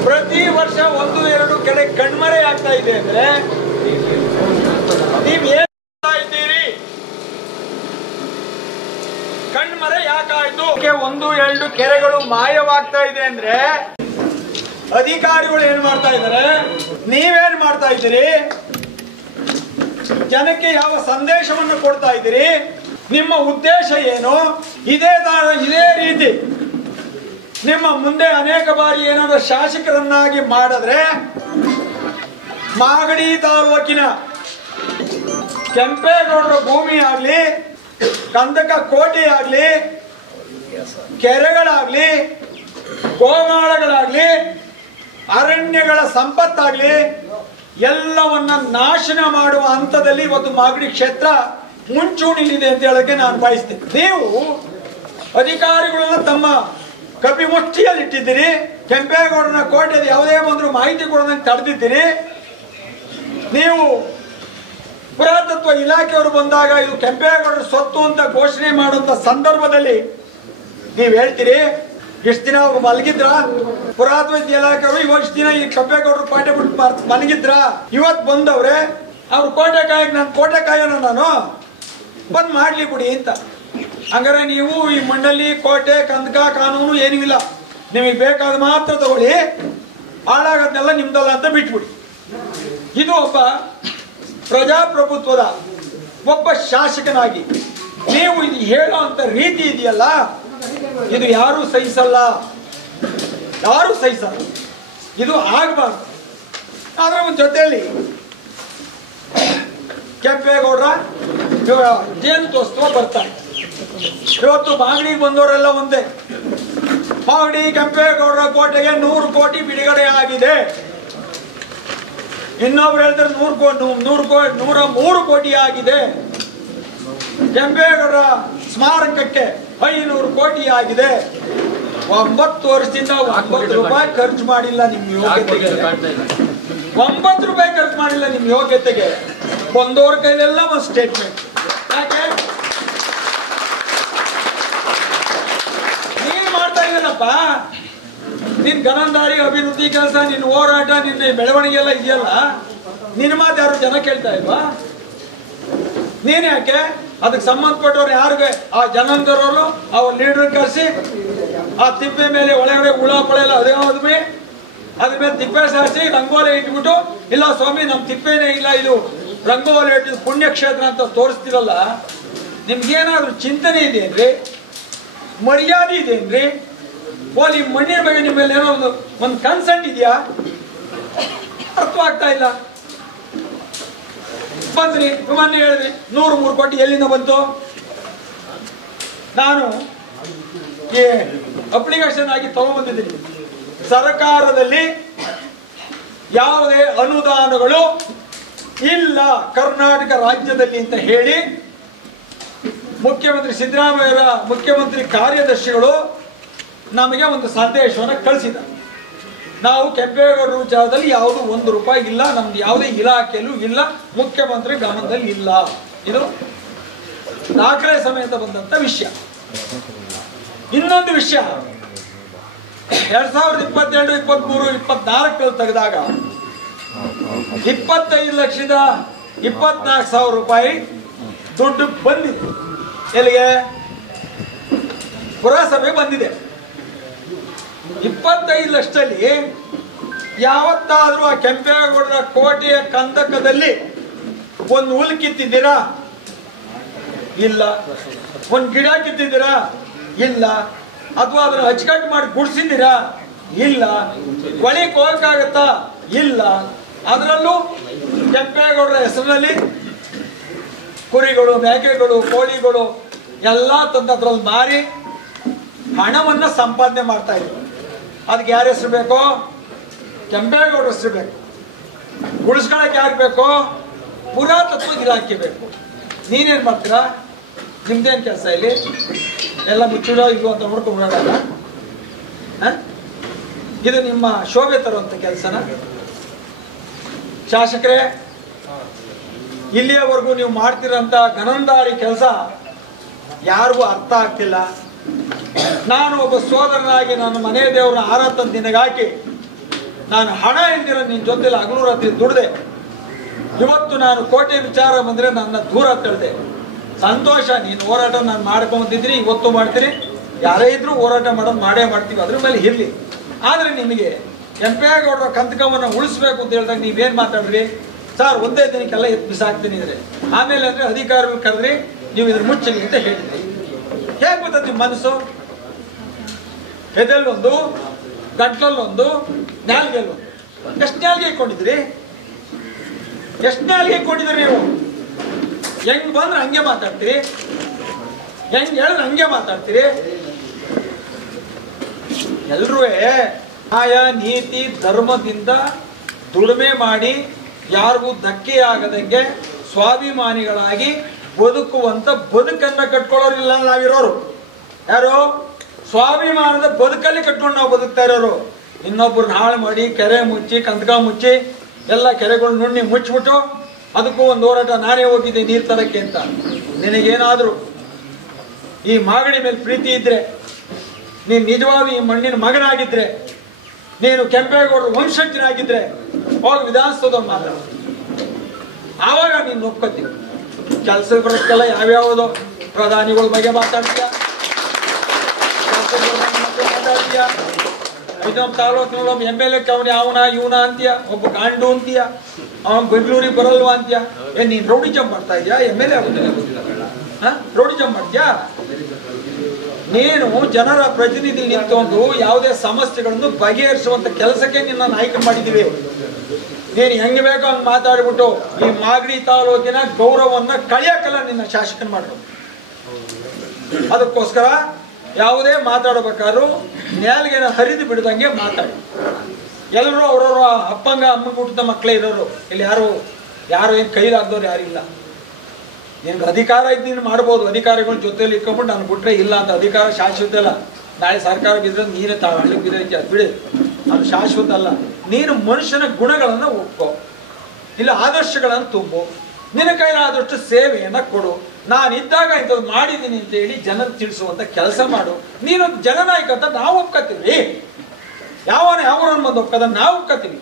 ಪ್ರತಿ ವರ್ಷ 1-2 ಕಡೆ ಕಣ್ಮರೆ ಆಗ್ತಾ ಇದೆ ಅಂದ್ರೆ ನೀವು ಏನ್ ಇದ್ದೀರಿ? ಕಣ್ಮರೆ ಯಾಕಾಯ್ತು? 1-2 ಕೆರೆಗಳು ಮಾಯವಾಗ್ತಾ ಇದೆ ಅಂದ್ರೆ ಅಧಿಕಾರಿಗಳು ಏನ್ ಮಾಡ್ತಾ ಇದ್ದಾರೆ, ನೀವೇನ್ ಮಾಡ್ತಾ ಇದ್ದೀರಿ? ಜನಕ್ಕೆ ಯಾವ ಸಂದೇಶವನ್ನು ಕೊಡ್ತಾ ಇದ್ದೀರಿ? ನಿಮ್ಮ ಉದ್ದೇಶ ಏನು? ಇದೇ ರೀತಿ ನಿಮ್ಮ ಮುಂದೆ ಅನೇಕ ಬಾರಿ ಏನಾದರೂ ಶಾಸಕರನ್ನಾಗಿ ಮಾಡಿದ್ರೆ ಮಾಗಡಿ ತಾಲೂಕಿನ ಕೆಂಪೇಗೌಡರ ಭೂಮಿ ಆಗ್ಲಿ, ಕಂದಕ ಕೋಟೆ ಆಗ್ಲಿ, ಕೆರೆಗಳಾಗ್ಲಿ, ಗೋಮಾಳಗಳಾಗ್ಲಿ, ಅರಣ್ಯಗಳ ಸಂಪತ್ತಾಗ್ಲಿ ಎಲ್ಲವನ್ನ ನಾಶನ ಮಾಡುವ ಹಂತದಲ್ಲಿ ಇವತ್ತು ಮಾಗಡಿ ಕ್ಷೇತ್ರ ಮುಂಚೂಣಿಲಿದೆ ಅಂತ ಹೇಳಕ್ಕೆ ನಾನು ಬಯಸ್ತೇನೆ. ನೀವು ಅಧಿಕಾರಿಗಳನ್ನ ತಮ್ಮ ಕಪಿಮುಷ್ಟಿಯಲ್ಲಿ ಇಟ್ಟಿದ್ದೀರಿ. ಕೆಂಪೇಗೌಡನ ಕೋಟೆಯಲ್ಲಿ ಯಾವುದೇ ಬಂದರೂ ಮಾಹಿತಿ ಕೊಡೋದಕ್ಕೆ ತಡೆದಿದ್ದೀರಿ. ನೀವು ಪುರಾತತ್ವ ಇಲಾಖೆಯವರು ಬಂದಾಗ ಇದು ಕೆಂಪೇಗೌಡರ ಸ್ವತ್ತು ಅಂತ ಘೋಷಣೆ ಮಾಡುವಂತ ಸಂದರ್ಭದಲ್ಲಿ ನೀವು ಹೇಳ್ತೀರಿ, ಇಷ್ಟು ದಿನ ಅವ್ರು ಮಲಗಿದ್ರ? ಪುರಾತತ್ವ ಇಲಾಖೆಯವರು ಇವಷ್ಟು ದಿನ ಈ ಕೆಂಪೇಗೌಡರು ಕೋಟೆ ಬಿಟ್ಟು ಮಲಗಿದ್ರ? ಇವತ್ತು ಬಂದವ್ರೆ ಅವ್ರ ಕೋಟೆ ಕಾಯಕ್ಕೆ ನಾನು ಕೋಟೆ ಕಾಯೋಣ, ನಾನು ಬಂದ್ ಮಾಡ್ಲಿ ಬಿಡಿ ಅಂತ. ಹಂಗಾರೆ ನೀವು ಈ ಮಣ್ಣಲ್ಲಿ ಕೋಟೆ ಕಂದಕ ಕಾನೂನು ಏನೂ ಇಲ್ಲ, ನಿಮಗೆ ಬೇಕಾದ ಮಾತ್ರ ತಗೊಳ್ಳಿ, ಹಾಳಾಗೋದನ್ನೆಲ್ಲ ನಿಮ್ದಲ್ಲ ಅಂತ ಬಿಟ್ಬಿಡಿ. ಇದು ಒಬ್ಬ ಪ್ರಜಾಪ್ರಭುತ್ವದ ಒಬ್ಬ ಶಾಸಕನಾಗಿ ನೀವು ಇದು ಹೇಳೋ ಅಂತ ರೀತಿ ಇದೆಯಲ್ಲ, ಇದು ಯಾರೂ ಸಹಿಸಲ್ಲ, ಯಾರೂ ಸಹಿಸಲ್ಲ. ಇದು ಆಗಬಾರ್ದು. ಆದ್ರೆ ಒಂದು ಜೊತೆಯಲ್ಲಿ ಕೆಂಪೇಗೌಡರ ಜಯಂತ್ಯೋತ್ಸವ ಬರ್ತಾರೆ. ಇವತ್ತು ಮಾಗಡಿಗೆ ಬಂದವರೆಲ್ಲ ಒಂದೇ, ಮಾಗಡಿ ಕೆಂಪೇಗೌಡರ ಕೋಟೆಗೆ 100 ಕೋಟಿ ಬಿಡುಗಡೆ ಆಗಿದೆ. ಇನ್ನೊಬ್ರು ಹೇಳ್ತಾರೆ 103 ಕೋಟಿ ಆಗಿದೆ. ಕೆಂಪೇಗೌಡರ ಸ್ಮಾರಕಕ್ಕೆ 500 ಕೋಟಿ ಆಗಿದೆ. 9 ವರ್ಷದಿಂದ 9 ರೂಪಾಯಿ ಖರ್ಚು ಮಾಡಿಲ್ಲ ನಿಮ್ಮ ಯೋಗ್ಯತೆಗೆ. 9 ರೂಪಾಯಿ ಖರ್ಚು ಮಾಡಿಲ್ಲ ನಿಮ್ಮ ಯೋಗ್ಯತೆಗೆ. ಬಂದವ್ರ ಕೈಲೆಲ್ಲ ಒಂದು ಸ್ಟೇಟ್ಮೆಂಟ್. ಯಾಕೆ ನೀನ್ ಮಾಡ್ತಾ ಇದ್ದೀನಪ್ಪ, ನಿನ್ ಗನಂದಾರಿ ಅಭಿವೃದ್ಧಿ ಕೆಲಸ, ನಿನ್ನ ಹೋರಾಟ, ನಿನ್ನ ಬೆಳವಣಿಗೆ ಎಲ್ಲ ಇದೆಯಲ್ಲ, ನಿನ್ನ ಮಾತು ಯಾರು ಜನ ಕೇಳ್ತಾ ಇಲ್ವಾ? ನೀನ್ ಯಾಕೆ ಅದಕ್ಕೆ ಸಂಬಂಧಪಟ್ಟವ್ರು ಯಾರಿಗೆ ಆ ಜನಾಂಗದವರು ಅವ್ರ ಲೀಡರ್ ಕರೆಸಿ ಆ ತಿಪ್ಪೆ ಮೇಲೆ ಒಳಗಡೆ ಹುಳ ಪಳ ಎಲ್ಲ ಅದೇ ಹೋದ್ವಿ, ಅದ್ರ ಮೇಲೆ ತಿಪ್ಪೆ ಸಾರಿಸಿ ರಂಗೋಲಿ ಇಟ್ಬಿಟ್ಟು, ಇಲ್ಲ ಸ್ವಾಮಿ ನಮ್ ತಿಪ್ಪೆನೇ ಇಲ್ಲ, ಇದು ರಂಗೋಲಿ ಇಟ್ಟಿದ್ದು ಪುಣ್ಯಕ್ಷೇತ್ರ ಅಂತ ತೋರಿಸ್ತಿರಲ್ಲ, ನಿಮ್ಗೇನಾದ್ರೂ ಚಿಂತನೆ ಇದೆಯೇನ್ರಿ? ಮರ್ಯಾದೆ ಇದೆಯೇನ್ರಿ? ಓಲಿ ಮಣ್ಣಿನ ಬಗ್ಗೆ ನಿಮ್ಮಲ್ಲಿ ಏನೋ ಒಂದು ಕನ್ಸೆಂಟ್ ಇದೆಯಾ? ಅರ್ಥವಾಗ್ತಾ ಇಲ್ಲ. ಬಂದ್ರಿ ಮೊನ್ನೆ ಹೇಳಿದ್ರಿ 103 ಕೋಟಿ ಎಲ್ಲಿಂದ ಬಂತು? ನಾನು ಈ ಅಪ್ಲಿಕೇಶನ್ ಆಗಿ ತಗೊಂಡ್ಬಂದಿದ್ದೀನಿ. ಸರ್ಕಾರದಲ್ಲಿ ಯಾವುದೇ ಅನುದಾನಗಳು ಇಲ್ಲ ಕರ್ನಾಟಕ ರಾಜ್ಯದಲ್ಲಿ ಅಂತ ಹೇಳಿ ಮುಖ್ಯಮಂತ್ರಿ ಸಿದ್ದರಾಮಯ್ಯರ ಮುಖ್ಯಮಂತ್ರಿ ಕಾರ್ಯದರ್ಶಿಗಳು ನಮಗೆ ಒಂದು ಸಂದೇಶವನ್ನು ಕಳಿಸಿದ್ದಾರೆ. ನಾವು ಕೆಂಪೇಗೌಡರ ವಿಚಾರದಲ್ಲಿ ಯಾವುದು ₹1 ಇಲ್ಲ, ನಮ್ದು ಯಾವುದೇ ಇಲಾಖೆಯಲ್ಲೂ ಇಲ್ಲ, ಮುಖ್ಯಮಂತ್ರಿ ಗಮನದಲ್ಲಿ ಇಲ್ಲ. ಇದು ದಾಖಲೆ ಸಮೇತ ಬಂದಂತ ವಿಷಯ. ಇನ್ನೊಂದು ವಿಷಯ, 2022, 23, 24 ತೆಗೆದಾಗ 25,24,000 ರೂಪಾಯಿ ದುಡ್ಡು ಬಂದಿದೆ. ಎಲ್ಲಿಗೆ? ಪುರಸಭೆ ಬಂದಿದೆ. 25 ಲಕ್ಷದಲ್ಲಿ ಯಾವತ್ತಾದ್ರೂ ಆ ಕೆಂಪೇಗೌಡರ ಕೋಟೆಯ ಕಂದಕದಲ್ಲಿ ಒಂದು ಹುಲ್ ಕಿತ್ತಿದ್ದೀರಾ? ಇಲ್ಲ. ಒಂದು ಗಿಡ ಕಿತ್ತಿದ್ದೀರಾ? ಇಲ್ಲ. ಅಥವಾ ಅದನ್ನ ಅಚ್ಚುಕಟ್ಟು ಮಾಡಿ ಗುಡಿಸಿದ್ದೀರಾ? ಇಲ್ಲ. ಕೊಳಿಕ್ ಹೋಗಕ್ಕಾಗತ್ತಾ? ಇಲ್ಲ. ಅದರಲ್ಲೂ ಕೆಂಪೇಗೌಡರ ಹೆಸರಿನಲ್ಲಿ ಕುರಿಗಳು, ಮೇಕೆಗಳು, ಕೋಳಿಗಳು ಎಲ್ಲ ತಂದು ಅದ್ರಲ್ಲಿ ಮಾರಿ ಹಣವನ್ನ ಸಂಪಾದನೆ ಮಾಡ್ತಾ ಇದ್ರು. ಅದಕ್ಕೆ ಯಾರ ಹೆಸರು ಬೇಕೋ? ಕೆಂಪೇಗೌಡರ ಹೆಸರು ಬೇಕು. ಉಳಿಸ್ಕೊಳಕ್ಕೆ ಯಾರು ಬೇಕೋ? ಪುರಾತತ್ವ ಇಲಾಖೆ ಬೇಕು. ನೀನೇನ್ ಮಾಡ್ತೀರಾ? ನಿಮ್ದೇನ್ ಕೆಲಸ ಇಲ್ಲಿ? ಎಲ್ಲ ಮುಚ್ಚಿಡೋ ಇಲ್ವೋ ಅಂತ ನೋಡ್ಕೊಂಡ್ಬಿಡೋಣ. ಇದು ನಿಮ್ಮ ಶೋಭೆ ತರುವಂತ ಕೆಲಸನ? ಶಾಸಕರೇ, ಇಲ್ಲಿಯವರೆಗೂ ನೀವು ಮಾಡ್ತಿರೋಂಥ ಗನಂದಾರಿ ಕೆಲಸ ಯಾರಿಗೂ ಅರ್ಥ ಆಗ್ತಿಲ್ಲ. ನಾನು ಒಬ್ಬ ಸೋದರನಾಗಿ ನನ್ನ ಮನೆ ದೇವರ ಆರಾಧನ ದಿನಗಾಕಿ ನಾನು ಹಣ ಇಲ್ದಿರ ನಿನ್ನ ಜೊತೆಲಿ ಹಗಲು ರಾತ್ರಿ ದುಡ್ದೆ. ಇವತ್ತು ನಾನು ಕೋಟೆ ವಿಚಾರ ಬಂದ್ರೆ ನನ್ನ ದೂರ ತಳ್ದೆ. ಸಂತೋಷ, ನೀನು ಹೋರಾಟ ನಾನು ಮಾಡ್ಕೊಂಬಂದಿದ್ರಿ, ಇವತ್ತು ಮಾಡ್ತೀನಿ. ಯಾರೇ ಇದ್ರೂ ಹೋರಾಟ ಮಾಡೋದು ಮಾಡೇ ಮಾಡ್ತೀವಿ, ಅದ್ರ ಮೇಲೆ ಇರ್ಲಿ. ಆದ್ರೆ ನಿಮಗೆ ಕೆಂಪೇಗೌಡರ ಕಂತಕವನ್ನು ಉಳಿಸ್ಬೇಕು ಅಂತ ಹೇಳಿದಾಗ ನೀವೇನ್ ಮಾತಾಡ್ರಿ? ಸರ್ ಒಂದೇ ದಿನಕ್ಕೆಲ್ಲ ಎತ್ತು ಬಿಸಾಕ್ತೀನಿ ಅಂದ್ರೆ, ಆಮೇಲೆ ಅಂದ್ರೆ ಅಧಿಕಾರಿಗಳು ಕರೆದ್ರಿ, ನೀವು ಇದ್ರ ಮುಚ್ಚಲಿ ಅಂತ ಹೇಳಿದ್ರಿ. ಹೇಗೆ ಗೊತ್ತದ ನಿಮ್ಮ ಮನಸ್ಸು? ಎದೆಲ್ಲೊಂದು, ಗಂಟ್ಲಲ್ಲೊಂದು, ನಾಲ್ಗೆಲ್ಲೊಂದು. ಎಷ್ಟು ನಾಲ್ಗೆ ಇಟ್ಕೊಂಡಿದ್ರಿ? ಎಷ್ಟು ನಾಲ್ಗೆ ಇಟ್ಕೊಂಡಿದ್ರಿ ನೀವು? ಹೆಂಗ್ ಬಂದ್ರೆ ಹಂಗೆ ಮಾತಾಡ್ತೀರಿ, ಹೆಂಗ್ ಹೇಳಿದ್ರೆ ಹಂಗೆ ಮಾತಾಡ್ತೀರಿ. ಎಲ್ರೂ ನ್ಯಾಯ, ನೀತಿ, ಧರ್ಮದಿಂದ ದುಡಿಮೆ ಮಾಡಿ ಯಾರಿಗೂ ಧಕ್ಕೆ ಆಗದಂಗೆ ಸ್ವಾಭಿಮಾನಿಗಳಾಗಿ ಬದುಕುವಂತ ಬದುಕನ್ನ ಕಟ್ಕೊಳ್ಳೋರಿಲ್ಲ ನಾವಿರೋರು. ಯಾರು? ಸ್ವಾಭಿಮಾನದ ಬದುಕಲ್ಲಿ ಕಟ್ಕೊಂಡು ನಾವು ಬದುಕ್ತಾ ಇರೋರು. ಇನ್ನೊಬ್ಬರನ್ನ ಹಾಳು ಮಾಡಿ ಕೆರೆ ಮುಚ್ಚಿ, ಕಂದಕ ಮುಚ್ಚಿ, ಎಲ್ಲ ಕೆರೆಗಳು ನುಣ್ಣಿ ಮುಚ್ಚಿಬಿಟ್ಟು ಅದಕ್ಕೂ ಒಂದು ಹೋರಾಟ ನಾನೇ ಹೋಗಿದ್ದೆ ನೀರು ತರಕ್ಕೆ ಅಂತ. ನಿನಗೇನಾದ್ರೂ ಈ ಮಾಗಡಿ ಮೇಲೆ ಪ್ರೀತಿ ಇದ್ರೆ, ನೀನು ನಿಜವಾದ ಈ ಮಣ್ಣಿನ ಮಗನಾಗಿದ್ರೆ, ನೀನು ಕೆಂಪೇಗೌಡರ ವಂಶಜನಾಗಿದ್ರೆ ಹೋಗಿ ವಿಧಾನಸೌಧದಲ್ಲಿ ಮಾತಾಡ. ಆವಾಗ ನೀನು ಒಪ್ಕೋತೀವಿ. ಕೆಲಸದ ಬರೋಕ್ಕೆಲ್ಲ ಯಾವ್ಯಾವುದೋ ಪ್ರಧಾನಿಗಳ ಬಗ್ಗೆ ಮಾತಾಡ್ತೀಯ, ಇದೊಂದು ತಾಲೂಕಿನೊಳಗೆ MLA ಅವನು ಅವನ ಇವನ ಅಂತೀಯ, ಒಬ್ಬ ಗಾಂಡು ಅಂತೀಯ, ಅವನ್ ಬೆಂಗಳೂರಿಗೆ ಬರಲ್ವಾ ಅಂತೀಯ. ನೀನ್ ರೌಡಿಜಮ್ ಮಾಡ್ತಾ ಇದೀಯಾ? MLA ಆಗುದಿಲ್ಲ, ರೌಡಿಜಮ್ ಮಾಡ್ತೀಯಾ? ನೀನು ಜನರ ಪ್ರತಿನಿಧಿ ನಿಂತ್ಕೊಂಡು ಯಾವುದೇ ಸಮಸ್ಯೆಗಳನ್ನು ಬಗೆಹರಿಸುವಂತ ಕೆಲಸಕ್ಕೆ ನಿನ್ನ ನಾಯಕ ಮಾಡಿದೀವಿ. ನೀನು ಹೆಂಗ್ ಬೇಕೋ ಹಂಗೆ ಮಾತಾಡ್ಬಿಟ್ಟು ಈ ಮಾಗಡಿ ತಾಲೂಕಿನ ಗೌರವವನ್ನ ಕಳಿಯಕ್ಕಲ್ಲ ನಿನ್ನ ಶಾಸಕನ ಮಾಡೋದು. ಅದಕ್ಕೋಸ್ಕರ ಯಾವುದೇ ಮಾತಾಡಬೇಕಾದ್ರೂ ನ್ಯಾಲ್ಗೆನ ಹರಿದು ಬಿಡದಂಗೆ ಮಾತಾಡಿ. ಎಲ್ಲರೂ ಅವ್ರವ್ರ ಅಪ್ಪಂಗ ಅಮ್ಮನ ಹುಟ್ಟಿದ ಮಕ್ಕಳೇ ಇರೋರು. ಇಲ್ಲಿ ಯಾರು ಏನು ಕೈಲಾಗ್ದವ್ರು ಯಾರಿಲ್ಲ. ನಿನ್ಗೆ ಅಧಿಕಾರ ಇದ್ದು ನೀನು ಮಾಡ್ಬೋದು, ಅಧಿಕಾರಿಗಳ ಜೊತೆಲಿ ಇಟ್ಕೊಂಡ್ಬಿಟ್ಟು ನಾನು ಬಿಟ್ರೆ ಇಲ್ಲ ಅಂತ. ಅಧಿಕಾರ ಶಾಶ್ವತ ಅಲ್ಲ. ನಾಳೆ ಸರ್ಕಾರ ಬಿದ್ದರೆ ನೀನೇ ಹಳ್ಳಿಗೆ ಬಿದ್ದೈತಿ, ಅದು ಬಿಡಿ, ಅದು ಶಾಶ್ವತ ಅಲ್ಲ. ನೀನು ಮನುಷ್ಯನ ಗುಣಗಳನ್ನು ಒಪ್ಪೋ, ಇಲ್ಲ ಆದರ್ಶಗಳನ್ನು ತುಂಬು, ನಿನ್ನ ಕೈಲಾದಷ್ಟು ಸೇವೆಯನ್ನ ಕೊಡು. ನಾನಿದ್ದಾಗ ಇಂಥದ್ದು ಮಾಡಿದ್ದೀನಿ ಅಂತ ಹೇಳಿ ಜನರು ತಿಳಿಸುವಂತ ಕೆಲಸ ಮಾಡು. ನೀನು ಜನನಾಯಕ ಅಂತ ನಾವು ಒಪ್ಕೋತೀವಿ. ಯಾವರನ್ನ ಬಂದು ಒಪ್ಕೋದ ನಾವು ಒಪ್ಕೋತೀವಿ.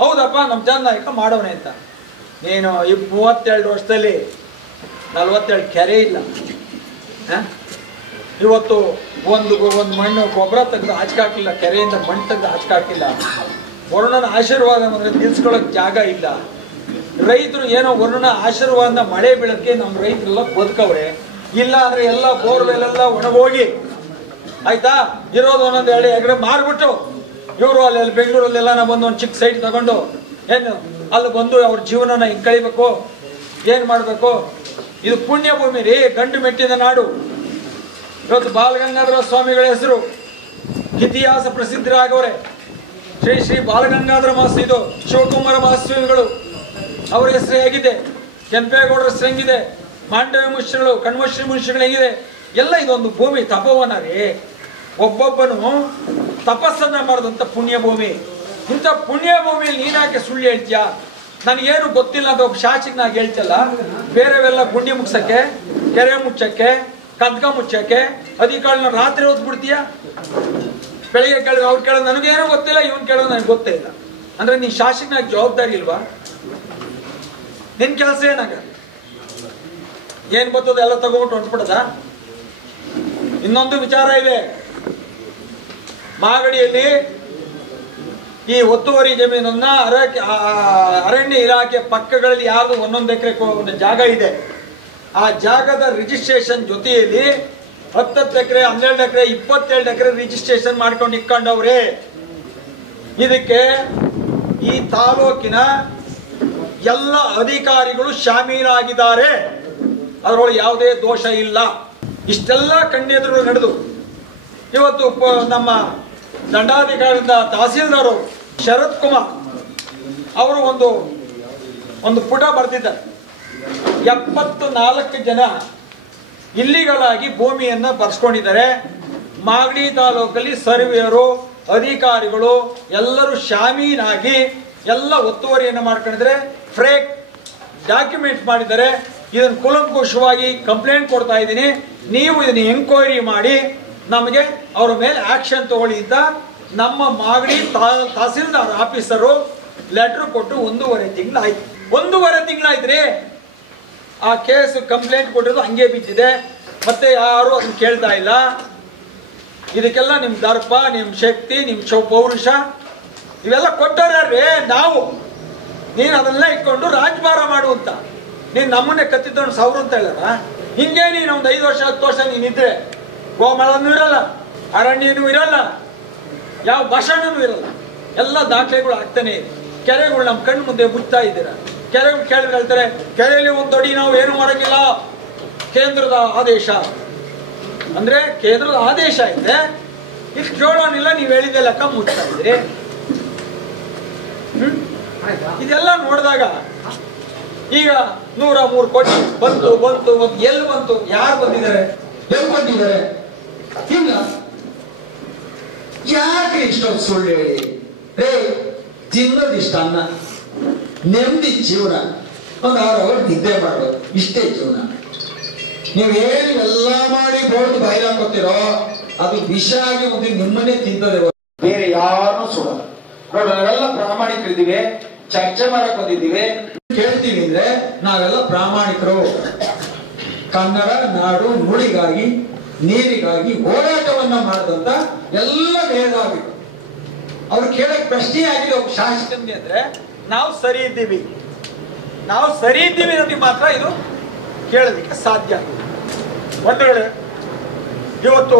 ಹೌದಪ್ಪ ನಮ್ಮ ಜನನಾಯಕ ಮಾಡೋನೆ ಅಂತ. ನೀನು ಈ 32 ವರ್ಷದಲ್ಲಿ 47 ಕೆರೆ ಇಲ್ಲ. ಇವತ್ತು ಒಂದು ಮಣ್ಣು ಗೊಬ್ಬರ ತೆಗೆದು ಆಚಕಾಕಿಲ್ಲ, ಕೆರೆಯಿಂದ ಮಣ್ಣು ತೆಗೆದು ಆಚಕಾಕಿಲ್ಲ. ವರುಣನ ಆಶೀರ್ವಾದ ನಿಲ್ಸ್ಕೊಳ್ಳೋಕೆ ಜಾಗ ಇಲ್ಲ. ರೈತರು ಏನೋ ವರುಣನ ಆಶೀರ್ವಾದ ಮಳೆ ಬೀಳಕ್ಕೆ ನಮ್ಮ ರೈತರೆಲ್ಲ ಬದುಕವ್ರೆ. ಇಲ್ಲ ಅಂದ್ರೆ ಎಲ್ಲ ಬೋರ್ವೆಲ್ ಎಲ್ಲ ಒಣಗೋಗಿ ಆಯ್ತಾ, ಇರೋದು ಒಂದೊಂದು 2 ಎಕರೆ ಮಾರ್ಬಿಟ್ಟು ಇವರು ಅಲ್ಲಿ ಬೆಂಗಳೂರಲ್ಲೆಲ್ಲ ನಾವು ಬಂದು ಒಂದು ಚಿಕ್ಕ ಸೈಟ್ ತಗೊಂಡು ಏನು ಅಲ್ಲಿ ಬಂದು ಅವ್ರ ಜೀವನನ ಹಿಂಗೆ ಕಳಿಬೇಕು, ಏನು ಮಾಡಬೇಕು. ಇದು ಪುಣ್ಯ ಭೂಮಿ ರೀ, ಗಂಡು ಮೆಟ್ಟಿನ ನಾಡು. ಇವತ್ತು ಬಾಲಗಂಗಾಧರ ಸ್ವಾಮಿಗಳ ಹೆಸರು ಇತಿಹಾಸ ಪ್ರಸಿದ್ಧರಾಗವ್ರೆ. ಶ್ರೀ ಶ್ರೀ ಬಾಲಗಂಗಾಧರ ಮಹಾಸ್ವಾಮಿ, ಇದು ಶಿವಕುಮಾರ ಮಹಾಸ್ವಾಮಿಗಳು ಅವರ ಹೆಸರು ಹೇಗಿದೆ, ಕೆಂಪೇಗೌಡರ ಹೆಸರು ಹೆಂಗಿದೆ, ಮಾಂಡವ್ಯ ಮನುಷ್ಯಗಳು ಕಣ್ಮಶ್ರೀ ಮನುಷ್ಯಗಳು ಹೇಗಿದೆ ಎಲ್ಲ ಇದೊಂದು ಭೂಮಿ ತಪೋವನ ರೀ. ಒಬ್ಬೊಬ್ಬನು ತಪಸ್ಸನ್ನ ಮಾಡಿದಂಥ ಪುಣ್ಯ ಭೂಮಿ. ಇಂಥ ಪುಣ್ಯ ಭೂಮಿಯಲ್ಲಿ ನೀನಾಕೆ ಸುಳ್ಳು ಹೇಳ್ತೀಯ? ನನಗೇನು ಗೊತ್ತಿಲ್ಲ ಅಂತ ಒಬ್ಬ ಶಾಸಕನಾಗಿ ಹೇಳ್ತಲ್ಲ. ಬೇರೆವೆಲ್ಲ ಗುಂಡಿ ಮುಗ್ಸಕ್ಕೆ, ಕೆರೆ ಮುಚ್ಚಕ್ಕೆ, ಕದ್ಕ ಮುಚ್ಚಕ್ಕೆ ಅಧಿಕಾರಿನ ರಾತ್ರಿ ಓದ್ಬಿಡ್ತೀಯ. ಬೆಳಿಗ್ಗೆ ಕೇಳಿದ್ರೆ ಅವ್ರು ಕೇಳೋದು ನನಗೇನೋ ಗೊತ್ತಿಲ್ಲ, ಇವನ್ ಕೇಳೋದು ನನಗೆ ಗೊತ್ತೇ ಇಲ್ಲ ಅಂದ್ರೆ ನೀ ಶಾಸಕನಾಗಿ ಜವಾಬ್ದಾರಿ ಇಲ್ವಾ? ನಿನ್ ಕೆಲಸ ಏನಾಗ? ಏನ್ ಬರ್ತದೆ ಎಲ್ಲ ತಗೊಂಡ್ಬಿಟ್ಟು ಹೊಂಟ್ಬಿಡದ? ಇನ್ನೊಂದು ವಿಚಾರ ಇದೆ. ಮಾಗಡಿಯಲ್ಲಿ ಈ ಒತ್ತುವರಿ ಜಮೀನನ್ನ ಅರಣ್ಯ ಇಲಾಖೆ ಪಕ್ಕಗಳಲ್ಲಿ ಯಾವುದು 1 ಎಕರೆ ಒಂದು ಜಾಗ ಇದೆ. ಆ ಜಾಗದ ರಿಜಿಸ್ಟ್ರೇಷನ್ ಜೊತೆಯಲ್ಲಿ 10 ಎಕರೆ 12 ಎಕರೆ 27 ಎಕರೆ ರಿಜಿಸ್ಟ್ರೇಷನ್ ಮಾಡ್ಕೊಂಡು ಇಟ್ಕೊಂಡವ್ರೆ. ಇದಕ್ಕೆ ಈ ತಾಲೂಕಿನ ಎಲ್ಲ ಅಧಿಕಾರಿಗಳು ಶಾಮೀಲಾಗಿದ್ದಾರೆ. ಅದರೊಳಗೆ ಯಾವುದೇ ದೋಷ ಇಲ್ಲ. ಇಷ್ಟೆಲ್ಲ ಕಣ್ಣೆದುರು ನಡೆದು ಇವತ್ತು ನಮ್ಮ ದಂಡಾಧಿಕಾರಿಯಿಂದ ತಹಸೀಲ್ದಾರ್ ಶರತ್ ಕುಮಾರ್ ಅವರು ಒಂದು ಪುಟ ಬರ್ತಿದ್ದಾರೆ. 74 ಜನ ಇಲ್ಲಿಗಳಾಗಿ ಭೂಮಿಯನ್ನ ಬರ್ಸ್ಕೊಂಡಿದ್ದಾರೆ. ಮಾಗಡಿ ತಾಲೂಕಲ್ಲಿ ಸರ್ವೇಯರು ಅಧಿಕಾರಿಗಳು ಎಲ್ಲರೂ ಶಾಮೀನಾಗಿ ಎಲ್ಲ ಒತ್ತುವರಿಯನ್ನು ಮಾಡ್ಕೊಂಡಿದ್ದಾರೆ. ಫ್ರೇಕ್ ಡಾಕ್ಯುಮೆಂಟ್ ಮಾಡಿದ್ದಾರೆ. ಇದನ್ನು ಕೂಲಂಕುಷವಾಗಿ ಕಂಪ್ಲೇಂಟ್ ಕೊಡ್ತಾ ಇದ್ದೀನಿ. ನೀವು ಇದನ್ನ ಎಂಕ್ವೈರಿ ಮಾಡಿ ನಮಗೆ ಅವರ ಮೇಲೆ ಆಕ್ಷನ್ ತಗೊಳ್ಳಿ ಅಂತ ನಮ್ಮ ಮಾಗಡಿ ತಹಸೀಲ್ದಾರ್ ಆಫೀಸರು ಲೆಟರ್ ಕೊಟ್ಟು 1.5 ತಿಂಗಳಾಯ್ತು. 1.5 ತಿಂಗಳಾಯ್ತ್ರಿ. ಆ ಕೇಸ್ ಕಂಪ್ಲೇಂಟ್ ಕೊಟ್ಟಿರೋದು ಹಂಗೆ ಬಿದ್ದಿದೆ. ಮತ್ತೆ ಯಾರು ಅದನ್ನ ಕೇಳ್ತಾ ಇಲ್ಲ. ಇದಕ್ಕೆಲ್ಲ ನಿಮ್ ದರ್ಪ, ನಿಮ್ ಶಕ್ತಿ, ನಿಮ್ ಪೌರುಷ ಇವೆಲ್ಲ ಕೊಟ್ಟವ್ರೇ ನಾವು. ನೀನು ಅದನ್ನೆಲ್ಲ ಇಟ್ಕೊಂಡು ರಾಜಭಾರ ಮಾಡುವಂತ ನೀನು ನಮ್ಮನ್ನೇ ಕತ್ತಿದ್ದವನು 1000 ಅಂತ ಹೇಳಾರ. ಹಿಂಗೆ ನೀನು ಒಂದು 5 ವರ್ಷ 10 ವರ್ಷ ನೀನಿದ್ರೆ ಗೋಮಾಳನೂ ಇರಲ್ಲ, ಅರಣ್ಯನೂ ಇರಲ್ಲ, ಯಾವ ಭಾಷಣನೂ ಇರಲ್ಲ. ಎಲ್ಲ ದಾಖಲೆಗಳು ಆಗ್ತಾನೆ ಇದೆ. ಕೆರೆಗಳು ನಮ್ಮ ಕಣ್ಣು ಮುಂದೆ ಮುಚ್ತಾ ಇದ್ದೀರ. ಕೆರೆಗಳು ಕೇಳಿದ್ರೆ ಹೇಳ್ತಾರೆ ಕೆರೆಯಲ್ಲಿ ಒಂದು ಅಡಿ ನಾವು ಏನು ಮಾಡೋಕ್ಕಿಲ್ಲ, ಕೇಂದ್ರದ ಆದೇಶ. ಅಂದ್ರೆ ಕೇಂದ್ರದ ಆದೇಶ ಇದೆ, ಇಷ್ಟು ಕೇಳೋನಿಲ್ಲ, ನೀವು ಹೇಳಿದೆ ಲೆಕ್ಕ ಮುಚ್ತಾ ಇದ್ರಿ. ಇದೆಲ್ಲ ನೋಡಿದಾಗ ಈಗ 103 ಕೋಟಿ ಬಂತು ಎಲ್ಲಿ ಬಂತು? ಯಾರು ಬಂದಿದ್ದಾರೆ? ಎಲ್ಲಿ ಬಂದಿದ್ದಾರೆ? ಇಲ್ಲ. ಯಾಕೆ ಇಷ್ಟೊಂದು ಸುಳ್ಳು ಹೇಳಿ? ರೇ, ತಿನ್ನೋದಿಷ್ಟ ಅನ್ನ, ನೆಮ್ಮದಿ ಜೀವನ, ಒಂದು 6 ಅವರ್ ನಿದ್ದೆ ಮಾಡ್ಬೋದು, ಇಷ್ಟೇ ಜೀವನ. ನೀವೇನು ಎಲ್ಲ ಮಾಡಿ ಬೋಳ್ದು ಬಯಲಾಕೋತಿರೋ ಅದು ವಿಷ ಆಗಿ ಒಂದು ನಿಮ್ಮನ್ನೇ ತಿಂತದೆ, ಬೇರೆ ಯಾರನ್ನೂ ಸುಡಲ್ಲ. ನೋಡಿ, ನಾವೆಲ್ಲ ಪ್ರಾಮಾಣಿಕರಿದ್ದೀವಿ, ಚರ್ಚೆ ಮಾಡಕ್ ಬಂದಿದ್ದೀವಿ. ಕೇಳ್ತೀವಿ ಅಂದ್ರೆ ನಾವೆಲ್ಲ ಪ್ರಾಮಾಣಿಕರು. ಕನ್ನಡ ನಾಡು ನುಡಿಗಾಗಿ ನೀರಿಗಾಗಿ ಹೋರಾಟವನ್ನ ಮಾಡಿದಂತ ಎಲ್ಲ ಮೇಧಾವಿಗಳು. ಅವ್ರು ಕೇಳಕ್ ಪ್ರಶ್ನೆ ಆಗಿದೆ ಒಬ್ಬ ಶಾಸಕನಿಗೆ ಅಂದ್ರೆ ನಾವು ಸರಿ ಇದ್ದೀವಿ ಅನ್ನೋದಕ್ಕೆ ಮಾತ್ರ ಇದು ಕೇಳೋದಕ್ಕೆ ಸಾಧ್ಯ. ಬಂಧುಗಳೇ, ಇವತ್ತು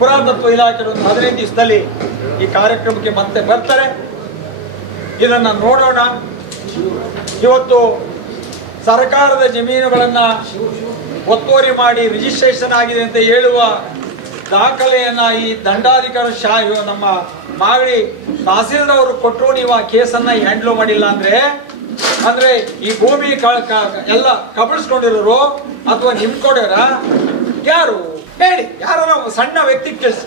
ಪುರಾತತ್ವ ಇಲಾಖೆ ಒಂದು 15 ದಿವಸದಲ್ಲಿ ಈ ಕಾರ್ಯಕ್ರಮಕ್ಕೆ ಮತ್ತೆ ಬರ್ತಾರೆ. ಇದನ್ನ ನೋಡೋಣ. ಇವತ್ತು ಸರ್ಕಾರದ ಜಮೀನುಗಳನ್ನ ಒತ್ತುವರಿ ಮಾಡಿ ರಿಜಿಸ್ಟ್ರೇಷನ್ ಆಗಿದೆ ಅಂತ ಹೇಳುವ ದಾಖಲೆಯನ್ನ ಈ ದಂಡಾಧಿಕಾರಿ ನಮ್ಮ ಮಾಗಡಿ ತಹಸೀಲ್ದಾರ್ ಕೊಟ್ಟರು. ನೀವು ಆ ಕೇಸನ್ನ ಹ್ಯಾಂಡ್ಲ್ ಮಾಡಿಲ್ಲ ಅಂದ್ರೆ ಈ ಭೂಮಿ ಎಲ್ಲ ಕಬಳಿಸ್ಕೊಂಡಿರೋರು ಅಥವಾ ನಿಮ್ ಕೊಡೋರ ಯಾರು ಹೇಳಿ? ಯಾರೋ ಸಣ್ಣ ವ್ಯಕ್ತಿ ಕೇಳಿಸಿ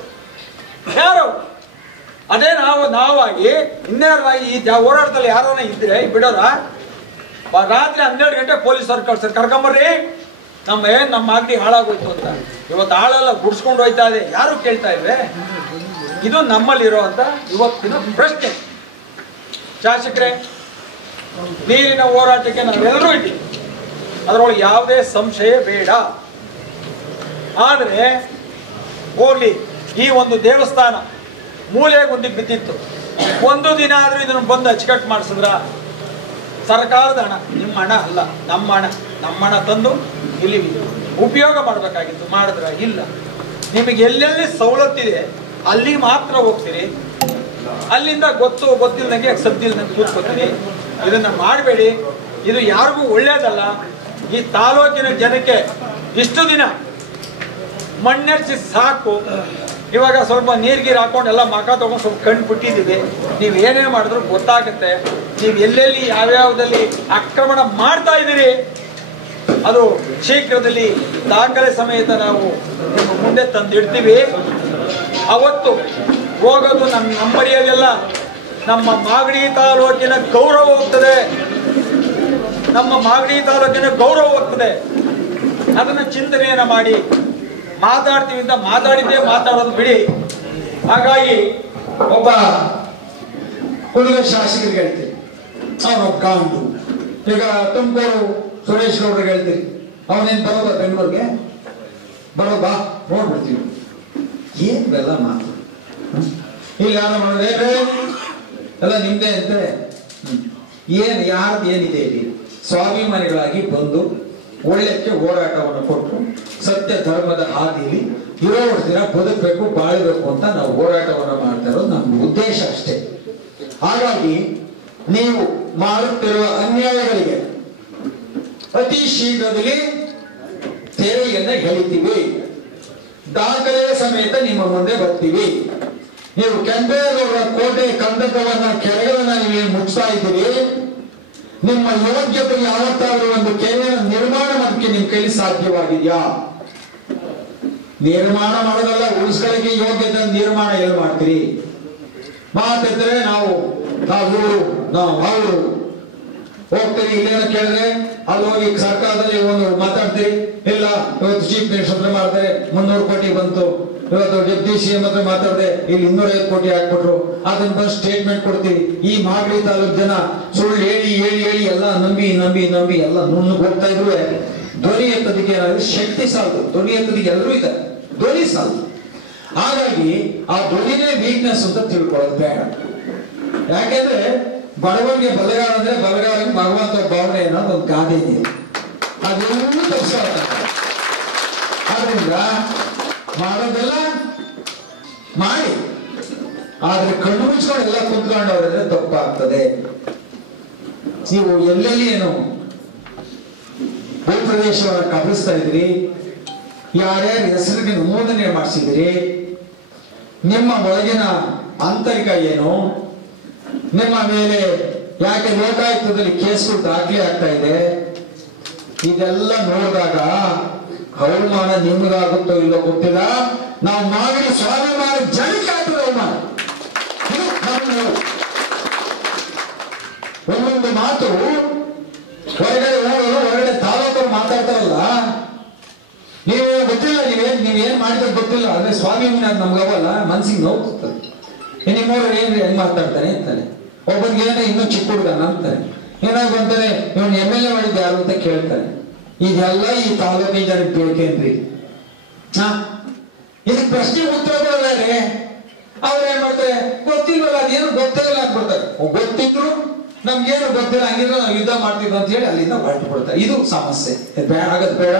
ಯಾರು? ಅದೇ ನಾವಾಗಿ ಇನ್ನೇರಾಗಿ ಈ ಹೋರಾಟದಲ್ಲಿ ಯಾರನ್ನ ಇದ್ರೆ ಬಿಡೋರ? ರಾತ್ರಿ 12 ಗಂಟೆ ಪೊಲೀಸರು ಕಳ್ಸರ್ ಕರ್ಕೊಂಬರ್ರಿ, ನಮ್ಮ ಮಾಗಡಿ ಹಾಳಾಗೋಯ್ತು ಅಂತ. ಇವತ್ತು ಹಾಳೆಲ್ಲ ಗುಡ್ಸ್ಕೊಂಡು ಹೋಯ್ತಾ ಇದೆ, ಯಾರು ಕೇಳ್ತಾ ಇದ್ರೆ? ಇದು ನಮ್ಮಲ್ಲಿರೋ ಅಂತ ಇವತ್ತಿನ ಪ್ರಶ್ನೆ. ಶಾಸಕರೇ, ನೀರಿನ ಹೋರಾಟಕ್ಕೆ ನಾವೆಲ್ಲರೂ ಇದ್ದೀವಿ, ಅದರೊಳಗೆ ಯಾವುದೇ ಸಂಶಯ ಬೇಡ. ಆದರೆ ಹೋಗ್ಲಿ, ಈ ಒಂದು ದೇವಸ್ಥಾನ ಮೂಲೆಗೊಂದಿಗೆ ಬಿದ್ದಿತ್ತು. ಒಂದು ದಿನ ಆದ್ರೂ ಇದನ್ನು ಬಂದು ಅಚ್ಚುಕಟ್ಟು ಮಾಡಿಸಿದ್ರ? ಸರ್ಕಾರದ ಹಣ, ನಿಮ್ಮ ಹಣ ಅಲ್ಲ, ನಮ್ಮ ಹಣ ತಂದು ಇಲ್ಲಿ ಉಪಯೋಗ ಮಾಡಬೇಕಾಗಿತ್ತು. ಮಾಡಿದ್ರ? ಇಲ್ಲ. ನಿಮಗೆ ಎಲ್ಲೆಲ್ಲಿ ಸವಲತ್ತಿದೆ ಅಲ್ಲಿ ಮಾತ್ರ ಹೋಗ್ತೀರಿ, ಅಲ್ಲಿಂದ ಗೊತ್ತಿಲ್ಲದಂಗೆ ಸದ್ದಿಲ್ದಂಗೆ ಕೂತ್ಕೋತೀರಿ. ಇದನ್ನ ಮಾಡಬೇಡಿ. ಇದು ಯಾರಿಗೂ ಒಳ್ಳೇದಲ್ಲ. ಈ ತಾಲೂಕಿನ ಜನಕ್ಕೆ ಇಷ್ಟು ದಿನ ಮಣ್ಣೆರ್ಸಿ ಸಾಕು. ಇವಾಗ ಸ್ವಲ್ಪ ನೀರ್ಗೀರು ಹಾಕೊಂಡು ಎಲ್ಲ ಮಕ ತಗೊಂಡು ಸ್ವಲ್ಪ ಕಣ್ಣು ಬಿಟ್ಟಿದ್ದೀವಿ. ನೀವು ಏನೇ ಮಾಡಿದ್ರು ಗೊತ್ತಾಗುತ್ತೆ ನೀವು ಎಲ್ಲೆಲ್ಲಿ ಯಾವ್ಯಾವ್ದಲ್ಲಿ ಆಕ್ರಮಣ ಮಾಡ್ತಾ ಇದ್ದೀರಿ. ಅದು ಶೀಘ್ರದಲ್ಲಿ ದಾಖಲೆ ಸಮೇತ ನಾವು ನಿಮ್ಮ ಮುಂದೆ ತಂದಿಡ್ತೀವಿ. ಅವತ್ತು ಹೋಗೋದು ನಮ್ಮ ಮರ್ಯಾದೆಲ್ಲ ನಮ್ಮ ಮಾಗಡಿ ತಾಲೂಕಿನ ಗೌರವ ಹೋಗ್ತದೆ, ನಮ್ಮ ಮಾಗಡಿ ತಾಲೂಕಿನ ಗೌರವ ಹೋಗ್ತದೆ. ಅದನ್ನು ಚಿಂತನೆಯನ್ನು ಮಾಡಿ ಮಾತಾಡ್ತೀವಿ ಅಂತ ಮಾತಾಡಿದ್ದೇ ಮಾತಾಡೋದು ಬಿಡಿ. ಹಾಗಾಗಿ ಒಬ್ಬ ಹುಡುಗ ಶಾಸಕರಿಗೆ ಹೇಳ್ತೀರಿ, ಅವನೊಬ್ಬ ಕಾಂಡು. ಈಗ ತುಮಕೂರು ಸುರೇಶ್ ಗೌಡ್ರಿಗೆ ಹೇಳ್ತೀರಿ, ಅವನೇನು ಬರೋದ ಬೆಂಗಳೂರಿಗೆ ಬರೋ ಬಾ ನೋಡ್ಬಿಡ್ತೀವಿ. ಏನ್ ಬೆಲ್ಲ ಮಾತು ಇಲ್ಲ ಮಾಡೋದೇ ಎಲ್ಲ ನಿಮ್ದೇ ಅಂತೆ. ಏನ್ ಯಾರ್ದು ಏನಿದೆ ಇಲ್ಲಿ ಸ್ವಾಭಿಮಾನಿಗಳಾಗಿ ಬಂದು ಒಳ್ಳೆಕ್ಕೆ ಹೋರಾಟವನ್ನು ಕೊಟ್ಟು ಸತ್ಯ ಧರ್ಮದ ಹಾದಿಲಿ ಇರೋ ದಿನ ಬದುಕಬೇಕು ಬಾಳಬೇಕು ಅಂತ ನಾವು ಹೋರಾಟವನ್ನು ಮಾಡ್ತಾ ಇರೋದು ನಮ್ಮ ಉದ್ದೇಶ ಅಷ್ಟೇ. ಹಾಗಾಗಿ ನೀವು ಮಾಡುತ್ತಿರುವ ಅನ್ಯಾಯಗಳಿಗೆ ಅತಿ ಶೀಘ್ರದಲ್ಲಿ ತೆರೆಯನ್ನು ಎಳಿತೀವಿ, ದಾಖಲೆ ಸಮೇತ ನಿಮ್ಮ ಮುಂದೆ ಬರ್ತೀವಿ. ನೀವು ಕೆಂಪೇಗೌಡರ ಕೋಟೆ ಕಂದಕವನ್ನ ಕೆರೆಗಳನ್ನ ನೀವು ಮುಚ್ತಾ ಇದ್ದೀರಿ. ನಿಮ್ಮ ಯೋಗ್ಯತೆಗೆ ಯಾವತ್ತಾದ್ರೂ ಒಂದು ಕೆರೆಯನ್ನು ನಿರ್ಮಾಣ ಮಾಡೋಕ್ಕೆ ನಿಮ್ಮ ಕೈಲಿ ಸಾಧ್ಯವಾಗಿದೆಯಾ? ನಿರ್ಮಾಣ ಮಾಡೋದಲ್ಲ, ಉಳಿಸ್ಕೊಳ್ಳಿಕ್ಕೆ ಯೋಗ್ಯತೆ ನಿರ್ಮಾಣ ಎಲ್ಲಿ ಮಾಡ್ತೀರಿ? ಮಾತಿದ್ರೆ ನಾವು ಅವರು ಹೋಗ್ತೀರಿ. ಇಲ್ಲೇನೋ ಕೇಳಿದ್ರೆ ಅಲ್ಲಿ ಹೋಗಿ ಸರ್ಕಾರದಲ್ಲಿ ಒಂದು ಮಾತಾಡ್ತೀರಿ, ಇಲ್ಲ ಇವತ್ತು ಚೀಫ್ ಮಿನಿಸ್ಟರ್ ಹತ್ರ ಮಾಡ್ತಾರೆ 300 ಕೋಟಿ ಬಂತು, ಇವತ್ತು ಡೆಪ್ಟಿ ಸಿಎಂ ಹತ್ರ ಮಾತಾಡಿದೆ ಇಲ್ಲಿ 250 ಕೋಟಿ ಹಾಕ್ಬಿಟ್ರು, ಅದನ್ನ ಬಂದು ಸ್ಟೇಟ್ಮೆಂಟ್ ಕೊಡ್ತೀವಿ. ಈ ಮಾಗಡಿ ತಾಲೂಕು ಜನ ಸುಳ್ಳು ಹೇಳಿ ಹೇಳಿ ಹೇಳಿ ಎಲ್ಲ ನಂಬಿ ನಂಬಿ ನಂಬಿ ಎಲ್ಲ ನುಣ್ಣಗೆ ಹೋಗ್ತಾ ಇದ್ರು. ಧ್ವನಿ ಎತ್ತದಕ್ಕೆ ಏನಾದ್ರು ಶಕ್ತಿ ಸಾಲದು, ಧ್ವನಿ ಎತ್ತದಕ್ಕೆ ಎಲ್ಲರೂ ಇದ್ದಾರೆ, ಧ್ವನಿ ಸಾಲದು. ಹಾಗಾಗಿ ಆ ಧ್ವನಿನೇ ವೀಕ್ನೆಸ್ ಅಂತ ತಿಳ್ಕೊಳ್ಳೋದು ಬೇಡ. ಯಾಕೆಂದ್ರೆ ಬಡವನಿಗೆ ಬಲಗಾರ ಅಂದ್ರೆ ಬಲಗಾರನಿಗೆ ಭಗವಂತ ಭಾವನೆ ಅನ್ನೋದು ಒಂದು ಗಾದೆ ಇದೆ, ಅದೆಲ್ಲೂ ತಪ್ಪಿಸ್ತಾರೆ. ಆದ್ರಿಂದ ಮಾಡೋದೆಲ್ಲ ಮಾಡಿ, ಆದ್ರೆ ಕಣ್ಣು ಮುಚ್ಕೊಂಡು ಎಲ್ಲ ಕುಂತ್ಕೊಂಡವ್ರೆ ತಪ್ಪಾಗ್ತದೆ. ನೀವು ಎಲ್ಲೆಲ್ಲಿ ಏನು ಭೂಪ್ರದೇಶವನ್ನು ಕಬಳಿಸ್ತಾ ಇದ್ರಿ, ಯಾರ್ಯಾರ ಹೆಸರಿಗೆ ನಮೂದನೆ ಮಾಡಿಸಿದ್ರಿ, ನಿಮ್ಮ ಒಳಗಿನ ಆಂತರಿಕ ಏನು, ನಿಮ್ಮ ಮೇಲೆ ಯಾಕೆ ಲೋಕಾಯುಕ್ತದಲ್ಲಿ ಕೇಸ್ಗಳು ದಾಖಲೆ ಆಗ್ತಾ ಇದೆ, ಇದೆಲ್ಲ ನೋಡಿದಾಗ ಅವಮಾನ ನಿಮ್ಗಾಗುತ್ತೋ ಇಲ್ಲೋ ಗೊತ್ತಿಲ್ಲ. ನಾವು ಮಾಗಡಿ ಸ್ವಾಭಿಮಾನ ಜನಕ್ಕೆ ಆಗ್ತದೆ ಅವಮಾನ. ಇದು ನಮ್ಮ ಒಂದೊಂದು ಮಾತು ಹೊರಗಡೆ ಊರವರು ಹೊರಗಡೆ ತಾಲೂಕರು ಮಾತಾಡ್ತಾರಲ್ಲ, ನೀವು ಗೊತ್ತಿಲ್ಲ, ನೀವೇನ್ ಮಾಡಿದ್ರೆ ಗೊತ್ತಿಲ್ಲ. ಆದ್ರೆ ಸ್ವಾಭಿಮಾನ ನಮ್ಗವಲ್ಲ, ಮನ್ಸಿಗೆ ನೋವು ಕೊಡ್ತದೆ. ನಿಮ್ಮವ್ರು ಏನ್ರಿ ಹೆಂಗ್ ಮಾತಾಡ್ತಾನೆ ಅಂತಾನೆ, ಒಬ್ಬನಿಗೆ ಏನೋ ಇನ್ನೂ ಚಿಕ್ಕ ಹುಡುಗನ ಅಂತಾನೆ, ಏನಾದ್ರು ಅಂತಾನೆ ಇವನು MLA ಮಾಡಿದ್ದು ಯಾರು ಅಂತ ಕೇಳ್ತಾನೆ. ಇದೆಲ್ಲ ಈ ತಾಲೂಕಿನ ಜನಕ್ಕೆ ಬೇಕೇನ್ರಿ? ಇದಕ್ಕೆ ಪ್ರಶ್ನೆ ಉತ್ತರ ಕೊಡೋದಾದ್ರೆ ಅವ್ರು ಏನ್ ಮಾಡ್ತಾರೆ, ಗೊತ್ತಿಲ್ವಲ್ಲ, ಅದೇನು ಗೊತ್ತೇ ಇಲ್ಲ ಅಂದ್ಬಿಡ್ತಾರೆ. ಗೊತ್ತಿದ್ರು ನಮ್ಗೇನು ಗೊತ್ತಿಲ್ಲ, ಹಂಗಿದ್ರೆ ನಾವು ಯುದ್ಧ ಮಾಡ್ತಿದ್ವಿ ಅಂತ ಹೇಳಿ ಅಲ್ಲಿಂದ ಹೊರಟು ಬಿಡ್ತಾರೆ. ಇದು ಸಮಸ್ಯೆ, ಆಗದ್ ಬೇಡ.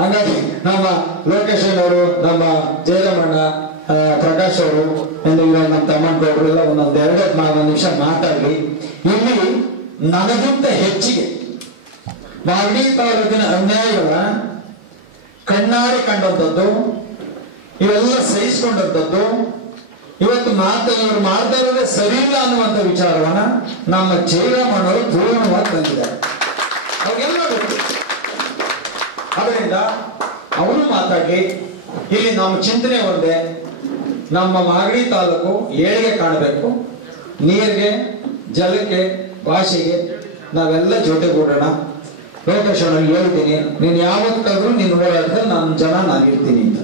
ಹಾಗಾಗಿ ನಮ್ಮ ಲೋಕೇಶ್ ಅವರು, ನಮ್ಮ ಜಯರಾಮಣ್ಣ, ಪ್ರಕಾಶ್ ಅವರು, ನಮ್ಮ ತಮ್ಮಣ್ಣಗೌಡರು ಎಲ್ಲ ಒಂದೊಂದು 2 ನಿಮಿಷ ಮಾತಾಡ್ಲಿ. ಇಲ್ಲಿ ನನಗಿಂತ ಹೆಚ್ಚಿಗೆ ಮಾಗಡಿ ತಾಲೂಕಿನ ಅನ್ಯಾಯಗಳ ಕಣ್ಣಾರೆ ಕಂಡಂಥದ್ದು, ಇವೆಲ್ಲ ಸಹಿಸಿಕೊಂಡಂಥದ್ದು, ಇವತ್ತು ಇವರು ಮಾಡ್ತಾ ಇರೋದೇ ಸರಿ ಇಲ್ಲ ಅನ್ನುವಂಥ ವಿಚಾರವನ್ನ ನಮ್ಮ ಜಯರಾಮಣ್ಣವರು ಪೂರ್ಣವಾಗಿ ತಂದಿದ್ದಾರೆ. ಅವ್ರಿಗೆಲ್ಲ ಗೊತ್ತು. ಅದರಿಂದ ಅವರು ಮಾತಾಡಿ. ಇಲ್ಲಿ ನಮ್ಮ ಚಿಂತನೆ ಒಂದೇ, ನಮ್ಮ ಮಾಗಡಿ ತಾಲೂಕು ಏಳಿಗೆ ಕಾಣಬೇಕು. ನೀರಿಗೆ, ಜಲಕ್ಕೆ, ಭಾಷೆಗೆ ನಾವೆಲ್ಲ ಜೊತೆಗೂಡೋಣ. ಲೋಕೇಶ್ ಹೇಳಿದ್ದೀನಿ, ನೀನು ಯಾವತ್ತಾದ್ರೂ ನಿನ್ನ ಹೋರಾಟದಲ್ಲಿ ನನ್ನ ಜನ ನಾನು ಇರ್ತೀನಿ ಅಂತ.